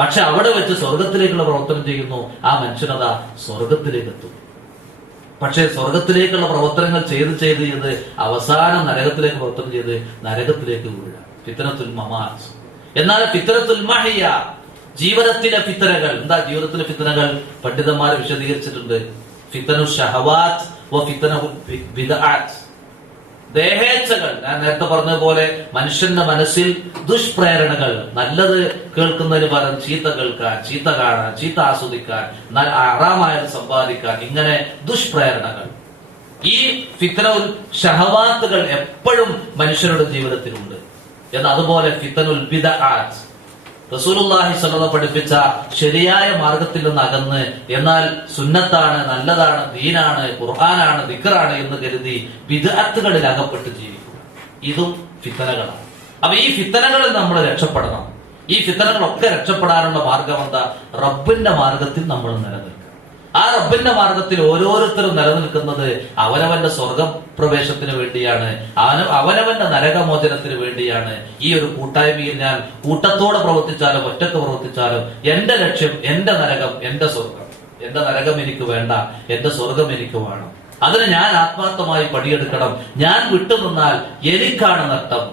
പക്ഷെ അവിടെ വെച്ച് സ്വർഗത്തിലേക്കുള്ള പ്രവർത്തനം ചെയ്യുന്നു, ആ മനുഷ്യനതാ സ്വർഗത്തിലേക്ക് എത്തും. പക്ഷെ സ്വർഗത്തിലേക്കുള്ള പ്രവർത്തനങ്ങൾ ചെയ്ത് അവസാനം നരകത്തിലേക്ക് പ്രവർത്തനം ചെയ്ത് നരകത്തിലേക്ക് വീഴാം. ഫിത്നത്തുൽ മമാത്. എന്നാൽ ഫിത്നത്തുൽ മഹിയ, ജീവിതത്തിലെ ഫിത്നകൾ. എന്താ ജീവിതത്തിലെ ഫിത്നകൾ? പണ്ഡിതന്മാർ വിശദീകരിച്ചിട്ടുണ്ട്. ഫിത്നു ഷഹവാത്ത് വ ഫിത്നു ബിദ്അത്ത്. ദേഹേച്ഛകൾ. ഞാൻ നേരത്തെ പറഞ്ഞതുപോലെ മനുഷ്യന്റെ മനസ്സിൽ ദുഷ്പ്രേരണകൾ, നല്ലത് കേൾക്കുന്നതിന് പകരം ചീത്ത കേൾക്കാൻ, ചീത്ത കാണാൻ, ചീത്ത ആസ്വദിക്കാൻ, ഹറാമായത് സമ്പാദിക്കാൻ, ഇങ്ങനെ ദുഷ്പ്രേരണകൾ. ഈ ഫിത്നഉൽ ഷഹവാത്തുകൾ എപ്പോഴും മനുഷ്യരുടെ ജീവിതത്തിലുണ്ട്. എന്ന്. അതുപോലെ ഫിത്തനുൽ ബിദ്അത്ത്, റസൂലുള്ളാഹി സ്വല്ലല്ലാഹു പഠിപ്പിച്ച ശരിയായ മാർഗത്തിൽ നിന്ന് അകന്ന്, എന്നാൽ സുന്നത്താണ്, നല്ലതാണ്, ദീനാണ്, ഖുർആനാണ്, ദിക്റാണ് എന്ന് കരുതി ബിദ്അത്തുകളിൽ അകപ്പെട്ട് ജീവിക്കുക. ഇതും ഫിത്തനകളാണ്. അപ്പൊ ഈ ഫിത്തനകളിൽ നമ്മൾ രക്ഷപ്പെടണം. ഈ ഫിത്തനകളൊക്കെ രക്ഷപ്പെടാനുള്ള മാർഗം എന്താ? റബ്ബിന്റെ മാർഗത്തിൽ നമ്മൾ നിലനിൽക്കുക. ആ റബ്ബിന്റെ മാർഗത്തിൽ ഓരോരുത്തരും നിലനിൽക്കുന്നത് അവനവന്റെ സ്വർഗപ്രവേശത്തിന് വേണ്ടിയാണ്, അവനവന്റെ നരകമോചനത്തിന് വേണ്ടിയാണ്. ഈ ഒരു കൂട്ടായ്മയിൽ ഞാൻ കൂട്ടത്തോടെ പ്രവർത്തിച്ചാലും ഒറ്റക്ക് പ്രവർത്തിച്ചാലും എന്റെ ലക്ഷ്യം എന്റെ നരകം, എന്റെ സ്വർഗം. എന്റെ നരകം എനിക്ക് വേണ്ട, എന്റെ സ്വർഗം എനിക്ക് വേണം. അതിന് ഞാൻ ആത്മാർത്ഥമായി പണിയെടുക്കണം. ഞാൻ വിട്ടുനിന്നാൽ എനിക്കാണ് നഷ്ടം.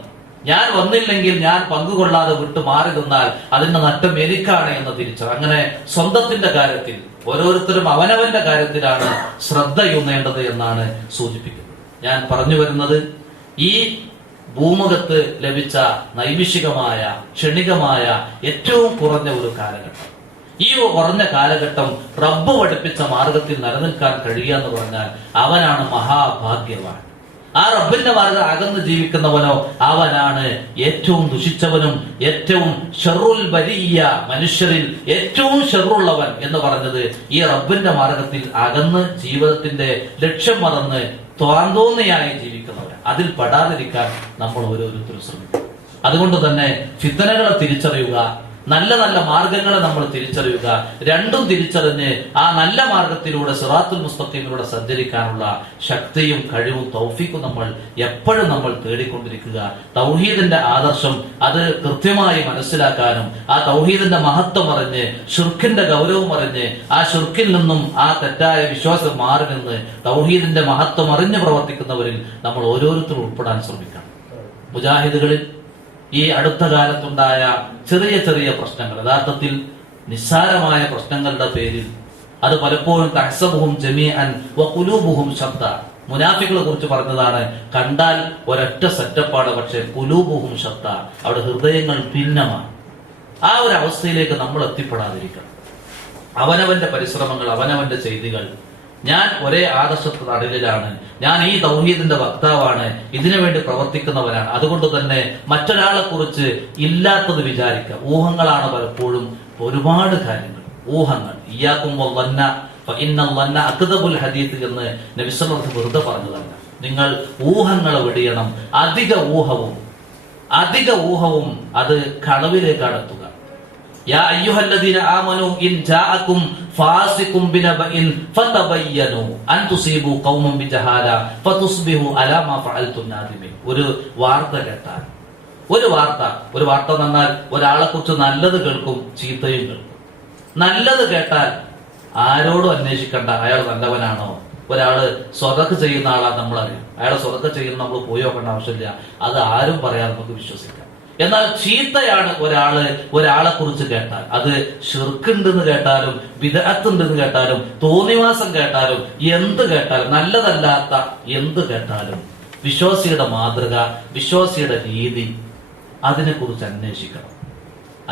ഞാൻ വന്നില്ലെങ്കിൽ, ഞാൻ പങ്കുകൊള്ളാതെ വിട്ടു മാറി നിന്നാൽ അതിന്റെ നഷ്ടം എനിക്കാണ് എന്ന് തിരിച്ചത്. അങ്ങനെ സ്വന്തത്തിന്റെ കാര്യത്തിൽ ഓരോരുത്തരും അവനവന്റെ കാര്യത്തിലാണ് ശ്രദ്ധയൂന്നേണ്ടത് എന്നാണ് സൂചിപ്പിക്കുന്നത്. ഞാൻ പറഞ്ഞു വരുന്നത്, ഈ ഭൂമുഖത്ത് ലഭിച്ച നൈമിഷികമായ ക്ഷണികമായ ഏറ്റവും കുറഞ്ഞ ഒരു കാലഘട്ടം, ഈ കുറഞ്ഞ കാലഘട്ടം റബ്ബ് പഠിപ്പിച്ച മാർഗത്തിൽ നിലനിൽക്കാൻ കഴിയുക എന്ന് പറഞ്ഞാൽ അവനാണ് മഹാഭാഗ്യവാൻ. ആ റബ്ബിന്റെ മാർഗം അകന്ന് ജീവിക്കുന്നവനോ അവനാണ് ഏറ്റവും ദുഷിച്ചവനും ഏറ്റവും ഷർറുൽ ബരിയ്യ, മനുഷ്യരിൽ ഏറ്റവും ഷർറുള്ളവൻ എന്ന് പറഞ്ഞത് ഈ റബ്ബിന്റെ മാർഗത്തിൽ അകന്ന് ജീവിതത്തിന്റെ ലക്ഷ്യം മറന്ന് തോന്നിയായി ജീവിക്കുന്നവൻ. അതിൽ പെടാതിരിക്കാൻ നമ്മൾ ഓരോരുത്തരും ശ്രമിക്കും. അതുകൊണ്ട് തന്നെ ഫിത്തനകളെ തിരിച്ചറിയുക, നല്ല നല്ല മാർഗങ്ങളെ നമ്മൾ തിരിച്ചറിയുക. രണ്ടും തിരിച്ചറിഞ്ഞ് ആ നല്ല മാർഗത്തിലൂടെ സിറാത്തുൽ മുസ്തഖീമിലൂടെ സഞ്ചരിക്കാനുള്ള ശക്തിയും കഴിവും തൗഫീഖും നമ്മൾ എപ്പോഴും നമ്മൾ തേടിക്കൊണ്ടിരിക്കുക. തൗഹീദിന്റെ ആദർശം അത് കൃത്യമായി മനസ്സിലാക്കാനും ആ തൗഹീദിന്റെ മഹത്വം അറിഞ്ഞ് ഷിർക്കിന്റെ ഗൗരവം അറിഞ്ഞ് ആ ഷിർക്കിൽ നിന്നും ആ തെറ്റായ വിശ്വാസം മാറി നിന്ന് തൗഹീദിന്റെ മഹത്വം അറിഞ്ഞ് പ്രവർത്തിക്കുന്നവരിൽ നമ്മൾ ഓരോരുത്തരും ഉൾപ്പെടാൻ ശ്രമിക്കണം. മുജാഹിദുകളിൽ ഈ അടുത്ത കാലത്തുണ്ടായ ചെറിയ ചെറിയ പ്രശ്നങ്ങൾ, യഥാർത്ഥത്തിൽ നിസ്സാരമായ പ്രശ്നങ്ങളുടെ പേരിൽ അത് പലപ്പോഴും തഹ്സബുഹും ജമീഅൻ വഖുലൂബുഹും ശബ്ദ, മുനാഫികളെ കുറിച്ച് പറഞ്ഞതാണ്. കണ്ടാൽ ഒരൊറ്റ സെറ്റപ്പാണ്, പക്ഷെ ഖുലൂബുഹും ശബ്ദ, അവിടെ ഹൃദയങ്ങൾ ഭിന്നമാണ്. ആ ഒരു അവസ്ഥയിലേക്ക് നമ്മൾ എത്തിപ്പെടാതിരിക്കണം. അവനവന്റെ പരിശ്രമങ്ങൾ, അവനവന്റെ ചെയ്തികൾ, ഞാൻ ഒരേ ആദർശത്തിന് അടലിലാണ്, ഞാൻ ഈ തൗഹീദിന്റെ വക്താവാണ്, ഇതിനു വേണ്ടി പ്രവർത്തിക്കുന്നവരാണ്. അതുകൊണ്ട് തന്നെ മറ്റൊരാളെ കുറിച്ച് ഇല്ലാത്തത് വിചാരിക്കുക. ഊഹങ്ങളാണ് പലപ്പോഴും ഒരുപാട് കാര്യങ്ങൾ, ഊഹങ്ങൾ. ഇയ്യാക്കും വന്ന ഫഇന്നൽ അക്ദബുൽ ഹദീത്ത് എന്ന് നബി സല്ലല്ലാഹു അലൈഹി വസല്ലം വെറുതെ പറഞ്ഞതല്ല. നിങ്ങൾ ഊഹങ്ങളെ വെടിയണം. അധിക ഊഹവും അത് കളവിലേക്ക് അടുത്തുക. യാ അയ്യുഹല്ലദീന ആമനൂ ഇൻ ജാഅകും ഫാസിഖും ബിനബഇൻ ഫതബയ്യനു അൻ തുസീബു ഖൗമൻ ബിജഹാല ഫതുസ്ബിഹു അലാ മാ ഫഅൽതും നാദിമീൻ. ഒരു വാർത്ത കേട്ടാൽ, ഒരു വാർത്ത എന്നാൽ ഒരാളെ കുറിച്ച് നല്ലത് കേൾക്കും, ചീത്തയും കേൾക്കും. നല്ലത് കേട്ടാൽ ആരോടും അന്വേഷിക്കണ്ട അയാൾ നല്ലവനാണോ. ഒരാള് സ്വതക്ക് ചെയ്യുന്ന ആളാണ് നമ്മളറിയും, അയാളെ സ്വതക്ക് ചെയ്യുന്ന നമ്മൾ പോയി നോക്കേണ്ട ആവശ്യമില്ല, അത് ആരും പറയാതെ നമുക്ക് വിശ്വസിക്കാം. എന്നാൽ ചീത്തയാണ് ഒരാളെ കുറിച്ച് കേട്ടാൽ, അത് ഷിർക്കുണ്ടെന്ന് കേട്ടാലും ബിദ്അത്തുണ്ടെന്ന് കേട്ടാലും തോന്നിവാസം കേട്ടാലും എന്ത് കേട്ടാലും, നല്ലതല്ലാത്ത എന്ത് കേട്ടാലും വിശ്വാസിയുടെ മാതൃക, വിശ്വാസിയുടെ രീതി, അതിനെക്കുറിച്ച് അന്വേഷിക്കണം.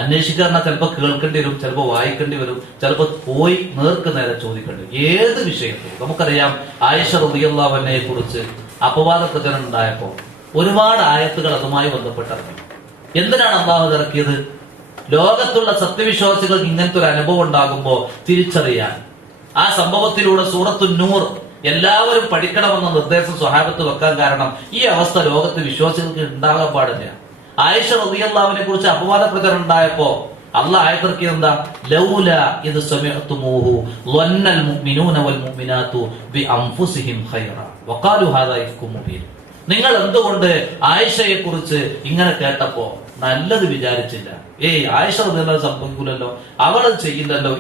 അന്വേഷിക്കുക എന്നാൽ ചിലപ്പോൾ കേൾക്കേണ്ടി വരും, ചിലപ്പോൾ വായിക്കേണ്ടി വരും, ചിലപ്പോൾ പോയി നേർക്ക് നേരെ ചോദിക്കേണ്ടി വരും. ഏത് വിഷയത്തിലും നമുക്കറിയാം, ആയിഷ റളിയല്ലാഹു അൻഹയെ കുറിച്ച് അപവാദ പ്രചരണം ഉണ്ടായപ്പോ ഒരുപാട് ആയത്തുകൾ അതുമായി ബന്ധപ്പെട്ടിറങ്ങി. എന്തിനാണ് അള്ളാഹു ഇറക്കിയത്? ലോകത്തുള്ള സത്യവിശ്വാസികൾക്ക് ഇങ്ങനത്തെ ഒരു അനുഭവം ഉണ്ടാകുമ്പോൾ തിരിച്ചറിയാൻ. ആ സംഭവത്തിലൂടെ സൂറത്തു നൂർ എല്ലാവരും പഠിക്കണമെന്ന നിർദ്ദേശം സ്വഹാബത്ത് വെക്കാൻ കാരണം ഈ അവസ്ഥ ലോകത്ത് വിശ്വാസികൾക്ക് ഉണ്ടാകാൻ പാടില്ല. ആയിഷ റളിയല്ലാഹുവിനെ കുറിച്ച് അപവാദ പ്രചരണം ഉണ്ടായപ്പോ അള്ളാഹ് ആയത്തിറക്കിയത് എന്താ? ലൗല ഇദ് സമിഅ്തുമൂഹു ളന്നൽ മുഅ്മിനൂന വൽ മുഅ്മിനാതു ബിഅൻഫുസിഹിം ഖൈറ വഖാലു ഹാദാ ഇഫ്കും മുബീൻ. നിങ്ങൾ എന്തുകൊണ്ട് ആയിഷയെ കുറിച്ച് ഇങ്ങനെ കേട്ടപ്പോ നല്ലത് വിചാരിച്ചില്ല? ആയിഷ റളിയല്ലാഹു സംഭവിക്കൂലല്ലോ, അവൾ ചെയ്യില്ലല്ലോ,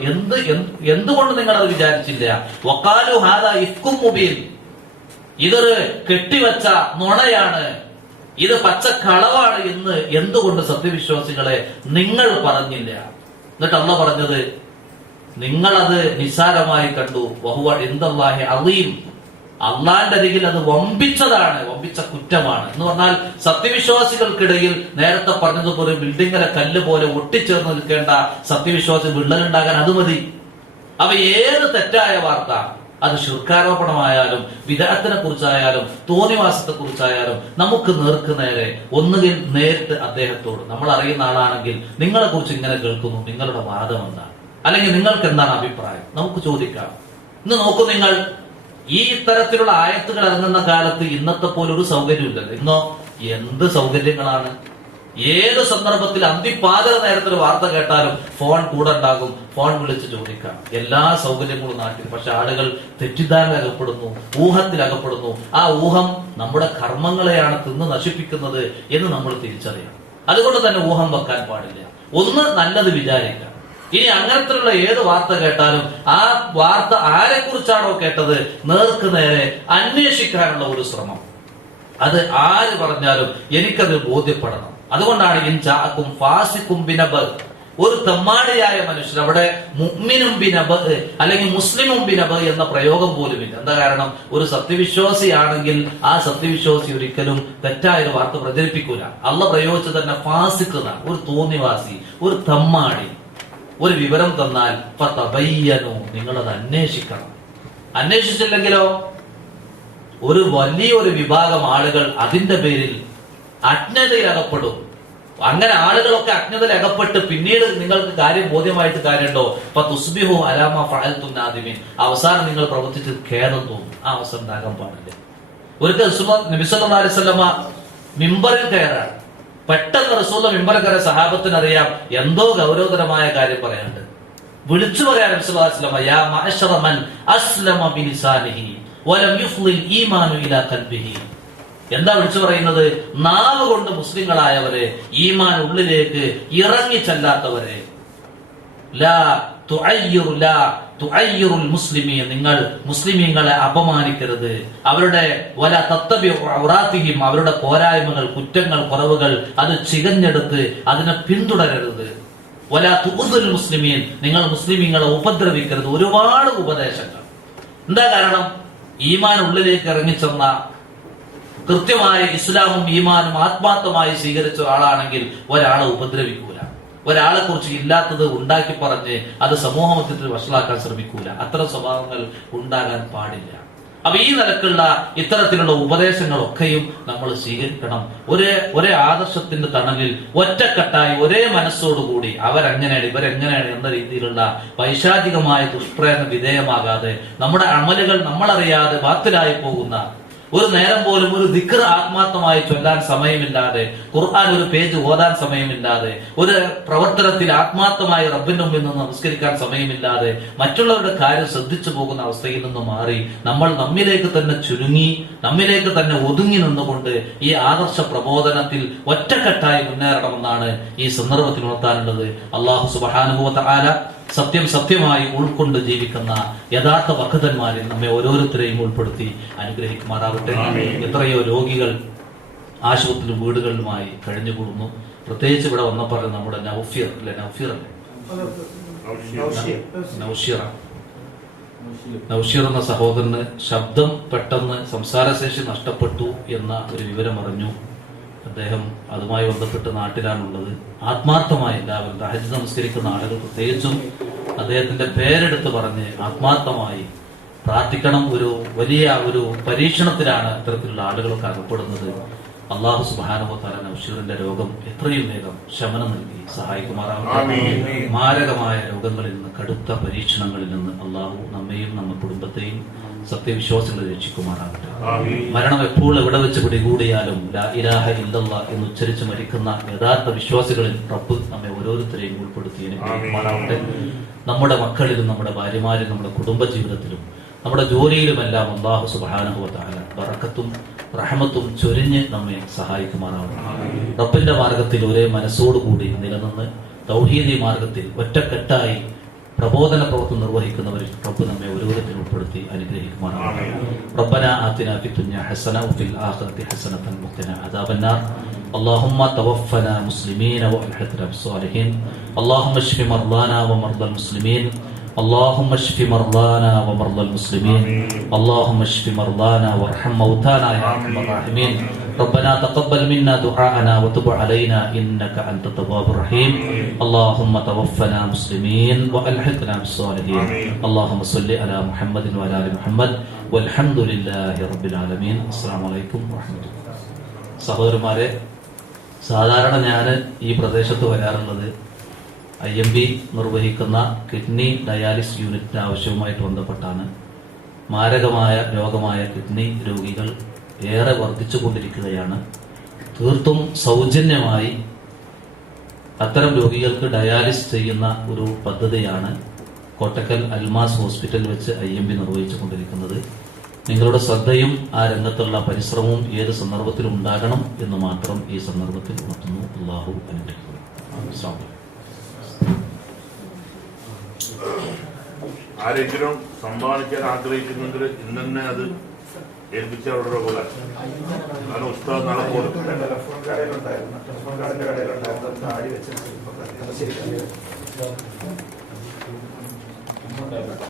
എന്തുകൊണ്ട് നിങ്ങൾ അത് വിചാരിച്ചില്ല? വഖാലു ഹാദാ ഇഫ്കും മുബീൻ, ഇതൊരു കെട്ടിവെച്ച നുണയാണ്, ഇത് പച്ചക്കളവാണ് എന്ന് എന്തുകൊണ്ട് സത്യവിശ്വാസികളെ നിങ്ങൾ പറഞ്ഞില്ല? എന്നിട്ട് അള്ളാഹ് പറഞ്ഞത്, നിങ്ങളത് നിസ്സാരമായി കണ്ടു. വഹുവ ഇൻദല്ലാഹി അളീം, അള്ളാന്റെ അരികിൽ അത് വമ്പിച്ചതാണ്, വമ്പിച്ച കുറ്റമാണ് എന്ന് പറഞ്ഞാൽ സത്യവിശ്വാസികൾക്കിടയിൽ നേരത്തെ പറഞ്ഞതുപോലെ ബിൽഡിങ്ങിലെ കല്ല് പോലെ ഒട്ടിച്ചേർന്ന് നിൽക്കേണ്ട സത്യവിശ്വാസി വിള്ളലുണ്ടാകാൻ അത് മതി. അവ ഏത് തെറ്റായ വാർത്ത അത് ശിർക്കാരോപണമായാലും വിദഅത്തിനെ കുറിച്ചായാലും തോന്നിവാസത്തെ കുറിച്ചായാലും നമുക്ക് നേർക്ക് നേരെ ഒന്നുകിൽ നേരിട്ട് അദ്ദേഹത്തോട്, നമ്മൾ അറിയുന്ന ആളാണെങ്കിൽ നിങ്ങളെ കുറിച്ച് ഇങ്ങനെ കേൾക്കുന്നു, നിങ്ങളുടെ വാദം എന്താണ്, അല്ലെങ്കിൽ നിങ്ങൾക്ക് എന്താണ് അഭിപ്രായം, നമുക്ക് ചോദിക്കാം. ഇന്ന് നോക്കൂ, നിങ്ങൾ ഈ ഇത്തരത്തിലുള്ള ആയത്തുകൾ ഇറങ്ങുന്ന കാലത്ത് ഇന്നത്തെ പോലെ ഒരു സൗകര്യമില്ലല്ലോ. ഇന്നോ എന്ത് സൗകര്യങ്ങളാണ്! ഏത് സന്ദർഭത്തിൽ അന്തിപ്പാതിര നേരത്തിൽ വാർത്ത കേട്ടാലും ഫോൺ കൂടെ ഉണ്ടാകും, ഫോൺ വിളിച്ച് ചോദിക്കാം. എല്ലാ സൗകര്യങ്ങളും നാട്ടിൽ. പക്ഷെ ആളുകൾ തെറ്റിദ്ധാരണ അകപ്പെടുന്നു, ഊഹത്തിൽ അകപ്പെടുന്നു. ആ ഊഹം നമ്മുടെ കർമ്മങ്ങളെയാണ് തിന്ന് നശിപ്പിക്കുന്നത് എന്ന് നമ്മൾ തിരിച്ചറിയണം. അതുകൊണ്ട് തന്നെ ഊഹം വെക്കാൻ പാടില്ല. ഒന്ന് നല്ലത് വിചാരിക്കാം. ഇനി അങ്ങനത്തിലുള്ള ഏത് വാർത്ത കേട്ടാലും ആ വാർത്ത ആരെക്കുറിച്ചാണോ കേട്ടത് നേർക്ക് നേരെ അന്വേഷിക്കാനുള്ള ഒരു ശ്രമം. അത് ആര് പറഞ്ഞാലും എനിക്കത് ബോധ്യപ്പെടണം. അതുകൊണ്ടാണ് ഇൻജാഅക്കും ഫാസിഖും ബിനബഅ, ഒരു തെമ്മാടിയായ മനുഷ്യൻ, അവിടെ മുഅ്മിനും ബിനബഅ അല്ലെങ്കിൽ മുസ്ലിമും ബിനബഅ എന്ന പ്രയോഗം പോലുമില്ല. എന്താ കാരണം? ഒരു സത്യവിശ്വാസിയാണെങ്കിൽ ആ സത്യവിശ്വാസി ഒരിക്കലും തെറ്റായ ഒരു വാർത്ത പ്രചരിപ്പിക്കൂല. അള്ളാഹ് പ്രയോഗിച്ചത് തന്നെ ഫാസിഖ്, ഒരു തോന്നിവാസി, ഒരു തെമ്മാടി ഒരു വിവരം തന്നാൽ ഫതബയ്യനു, നിങ്ങളത് അന്വേഷിക്കണം. അന്വേഷിച്ചില്ലെങ്കിലോ ഒരു വലിയൊരു വിഭാഗം ആളുകൾ അതിന്റെ പേരിൽ അജ്ഞതയിൽ അകപ്പെടും. അങ്ങനെ ആളുകളൊക്കെ അജ്ഞതയിൽ അകപ്പെട്ട് പിന്നീട് നിങ്ങൾക്ക് കാര്യം ബോധ്യമായിട്ട് കാര്യമുണ്ടോ? ഫതുസ്ബിഹു അലാ മാ ഫഅൽതും നാദിമീൻ, അവസാനം നിങ്ങൾ പ്രവർത്തിച്ചത് ഖേദം തോന്നും. ആ അവസരം ഉണ്ടാകാൻ പാടില്ല. ഒരിക്കൽ നബി സല്ലല്ലാഹു അലൈഹി വസല്ലമ മിമ്പറിൽ കയറാൻ, പെട്ടെന്ന് റസൂൽ മിമ്പറിൽ കയറിയ സഹാബത്തിന് അറിയാം എന്തോ ഗൗരവതരമായ കാര്യം പറയാനുണ്ട്. വിളിച്ചു പറയാൻ നബി സല്ലല്ലാഹു അലൈഹി വസല്ലമ, യാ മഅശറ മൻ അസ്ലമ ബിലിസാനിഹി വലം യുഫ്ളിൽ ഈമാനു ഇലാ ഖൽബിഹി. എന്താ വിളിച്ചു പറയുന്നത്? നാവ് കൊണ്ട് മുസ്ലിങ്ങളായവരെ, ഈമാൻ ഉള്ളിലേക്ക് ഇറങ്ങി ചെല്ലാത്തവരെ, ലാ തുഅയ്യിറുൽ മുസ്ലിമീൻ, നിങ്ങൾ മുസ്ലിമീങ്ങളെ അപമാനിക്കരുത്. അവരുടെ വല തത്തബിഉ ഔറാത്തിഹിം, അവരുടെ പോരായ്മകൾ, കുറ്റങ്ങൾ, കുറവുകൾ അത് ചികഞ്ഞെടുത്ത് അതിനെ പിന്തുടരരുത്. വല തുഉദുൽ മുസ്ലിമീൻ, നിങ്ങൾ മുസ്ലിമീങ്ങളെ ഉപദ്രവിക്കരുത്. ഒരുപാട് ഉപദേശങ്ങൾ. എന്താ കാരണം? ഈമാൻ ഉള്ളിലേക്ക് ഇറങ്ങിച്ചെന്ന, കൃത്യമായ ഇസ്ലാമും ഈമാനും ആത്മാർത്ഥമായി സ്വീകരിച്ച ഒരാളാണെങ്കിൽ ഒരാളെ ഉപദ്രവിക്കൂല, ഒരാളെ കുറിച്ച് ഇല്ലാത്തത് ഉണ്ടാക്കി പറഞ്ഞ് അത് സമൂഹമധ്യത്തിൽ വഷളാക്കാൻ ശ്രമിക്കൂല. അത്തരം സ്വഭാവങ്ങൾ ഉണ്ടാകാൻ പാടില്ല. അപ്പൊ ഈ നിലക്കുള്ള ഇത്തരത്തിലുള്ള ഉപദേശങ്ങളൊക്കെയും നമ്മൾ സ്വീകരിക്കണം. ഒരേ ആദർശത്തിന്റെ തണലിൽ ഒറ്റക്കെട്ടായി ഒരേ മനസ്സോടുകൂടി അവരെങ്ങനെയാണ് ഇവരെങ്ങനെയാണ് എന്ന രീതിയിലുള്ള പൈശാചികമായ ദുഷ്പ്രേരണ വിധേയമാകാതെ നമ്മുടെ അമലുകൾ നമ്മളറിയാതെ ബാത്തിലായി പോകുന്ന, ഒരു നേരം പോലും ഒരു ദിക്ർ ആത്മാർത്ഥമായി ചൊല്ലാൻ സമയമില്ലാതെ, ഖുർആൻ ഒരു പേജ് ഓതാൻ സമയമില്ലാതെ, ഒരു പ്രവർത്തനത്തിൽ ആത്മാർത്ഥമായി റബ്ബിന്റെ മുമ്പിൽ നിന്ന് നമസ്കരിക്കാൻ സമയമില്ലാതെ മറ്റുള്ളവരുടെ കാര്യം ശ്രദ്ധിച്ചു പോകുന്ന അവസ്ഥയിൽ നിന്ന് മാറി നമ്മൾ നമ്മിലേക്ക് തന്നെ ചുരുങ്ങി, നമ്മിലേക്ക് തന്നെ ഒതുങ്ങി നിന്നുകൊണ്ട് ഈ ആദർശ പ്രബോധനത്തിൽ ഒറ്റക്കെട്ടായി മുന്നേറണമെന്നാണ് ഈ സന്ദർഭത്തിൽ ഉണർത്താനുള്ളത്. അല്ലാഹു സുബ്ഹാനഹു വ തആല സത്യം സത്യമായി ഉൾക്കൊണ്ട് ജീവിക്കുന്ന യഥാർത്ഥ ഭക്തന്മാരിൽ നമ്മെ ഓരോരുത്തരെയും ഉൾപ്പെടുത്തി അനുഗ്രഹിക്കുമാറാവട്ടെ. എത്രയോ രോഗികൾ ആശുപത്രിയിലും വീടുകളിലുമായി കഴിഞ്ഞുകൂടുന്നു. പ്രത്യേകിച്ച് ഇവിടെ വന്നപ്പോൾ നമ്മുടെ നൗഷീർ എന്ന സഹോദരന് ശബ്ദം പെട്ടെന്ന് സംസാരശേഷി നഷ്ടപ്പെട്ടു എന്ന ഒരു വിവരം അറിഞ്ഞു. അദ്ദേഹം അതുമായി ബന്ധപ്പെട്ട് നാട്ടിലാണുള്ളത്. ആത്മാർത്ഥമായി എല്ലാവരും തഹജ്ജുദ് നമസ്കരിക്കുന്ന ആളുകൾ പ്രത്യേകിച്ചും അദ്ദേഹത്തിന്റെ പേരെടുത്ത് പറഞ്ഞ് ആത്മാർത്ഥമായി പ്രാർത്ഥിക്കണം. വലിയ ഒരു പരീക്ഷണത്തിലാണ് ഇത്തരത്തിലുള്ള ആളുകളൊക്കെ അകപ്പെടുന്നത്. അല്ലാഹു സുബ്ഹാനഹു വ തആല നൗഷീറിന്റെ രോഗം എത്രയും വേഗം ശമനം നൽകി സഹായിക്കുമാറാവട്ടെ. മാരകമായ രോഗങ്ങളിൽ നിന്ന്, കടുത്ത പരീക്ഷണങ്ങളിൽ നിന്ന് അല്ലാഹു നമ്മെയും നമ്മുടെ കുടുംബത്തെയും സത്യവിശ്വാസികളെ രക്ഷിക്കുമാറാകട്ടെ. മരണം എപ്പോൾ എവിടെ വെച്ച് പിടികൂടിയാലും ലാ ഇലാഹ ഇല്ലല്ലാഹ് എന്ന് ഉച്ചരിച്ച് മരിക്കുന്ന യഥാർത്ഥ വിശ്വാസികളിൽ റബ്ബ് നമ്മെ ഓരോരുത്തരെയും ഉൾപ്പെടുത്തി അനുഗ്രഹിക്കുമാറാവട്ടെ. നമ്മുടെ മക്കളിലും നമ്മുടെ ഭാര്യമാരിലും നമ്മുടെ കുടുംബജീവിതത്തിലും നമ്മുടെ ജോലിയിലുമെല്ലാം അല്ലാഹു സുബ്ഹാനഹു വ തആല ബറക്കത്തും റഹ്മത്തും ചൊരിഞ്ഞ് നമ്മെ സഹായിക്കുമാറാവട്ടെ. റബ്ബിന്റെ മാർഗത്തിൽ ഒരേ മനസ്സോടുകൂടി നിലനിന്ന് തൗഹീദി മാർഗത്തിൽ ഒറ്റക്കെട്ടായി പ്രബോധന പ്രവർത്തനം നിർവഹിക്കുന്നവരിൽ റബ്ബ് നമ്മെ ഓരോരുത്തരും ഉൾപ്പെടുത്തി അനുഗ്രഹിക്കുമാറാവട്ടെ. റബ്ബനാ ആതിനാ ഫിദ്ദുനിയ ഹസന വഫിൽ ആഖിറതി ഹസനതൻ വഖിനാ അദാബന്നാർ. اللهم توفنا مسلمين والحقنا بالصالحين. اللهم اشف مرضانا ومرضى المسلمين. اللهم اشف مرضانا ومرضى المسلمين. اللهم اشف مرضانا وارحم موتانا يا ارحم الراحمين. ربنا تقبل منا دعاءنا وتب علينا إنك أنت التواب الرحيم اللهم توفنا مسلمين وألحقنا بالصالحين اللهم صل على محمد وعلى آل محمد والحمد لله رب العالمين السلام عليكم ورحمة الله. സഹോദരന്മാരെ, സാധാരണ ഞാൻ ഈ പ്രദേശത്ത് വരാറുള്ളത് IMB നിർവഹിക്കുന്ന കിഡ്നി ഡയാലിസിസ് യൂണിറ്റിന് ആവശ്യവുമായിട്ട് ബന്ധപ്പെട്ടാണ്. മാരകമായ രോഗമായ കിഡ്നി രോഗികൾ ഏറെ വർദ്ധിച്ചുകൊണ്ടിരിക്കുകയാണ്. തീർത്തും സൗജന്യമായി അത്തരം രോഗികൾക്ക് ഡയാലിസിസ് ചെയ്യുന്ന ഒരു പദ്ധതിയാണ് കോട്ടക്കൽ അൽമാസ് ഹോസ്പിറ്റൽ വെച്ച് IMB നിർവഹിച്ചു കൊണ്ടിരിക്കുന്നത്. നിങ്ങളുടെ ശ്രദ്ധയും ആ രംഗത്തുള്ള പരിശ്രമവും ഏത് സന്ദർഭത്തിലും ഉണ്ടാകണം എന്ന് മാത്രം ഈ സന്ദർഭത്തിൽ ഉണർത്തുന്നു. അല്ലാഹു അനുഗ്രഹിക്കട്ടെ. ആരെങ്കിലും സംഭാവനിക്കാൻ ആഗ്രഹിക്കുന്നെങ്കിൽ ഇന്ന് തന്നെ അത് ഏൽപ്പിച്ച അവരുടെ ഉപകാരം. കാരണം ഉസ്താദ് നാളെ പോകും.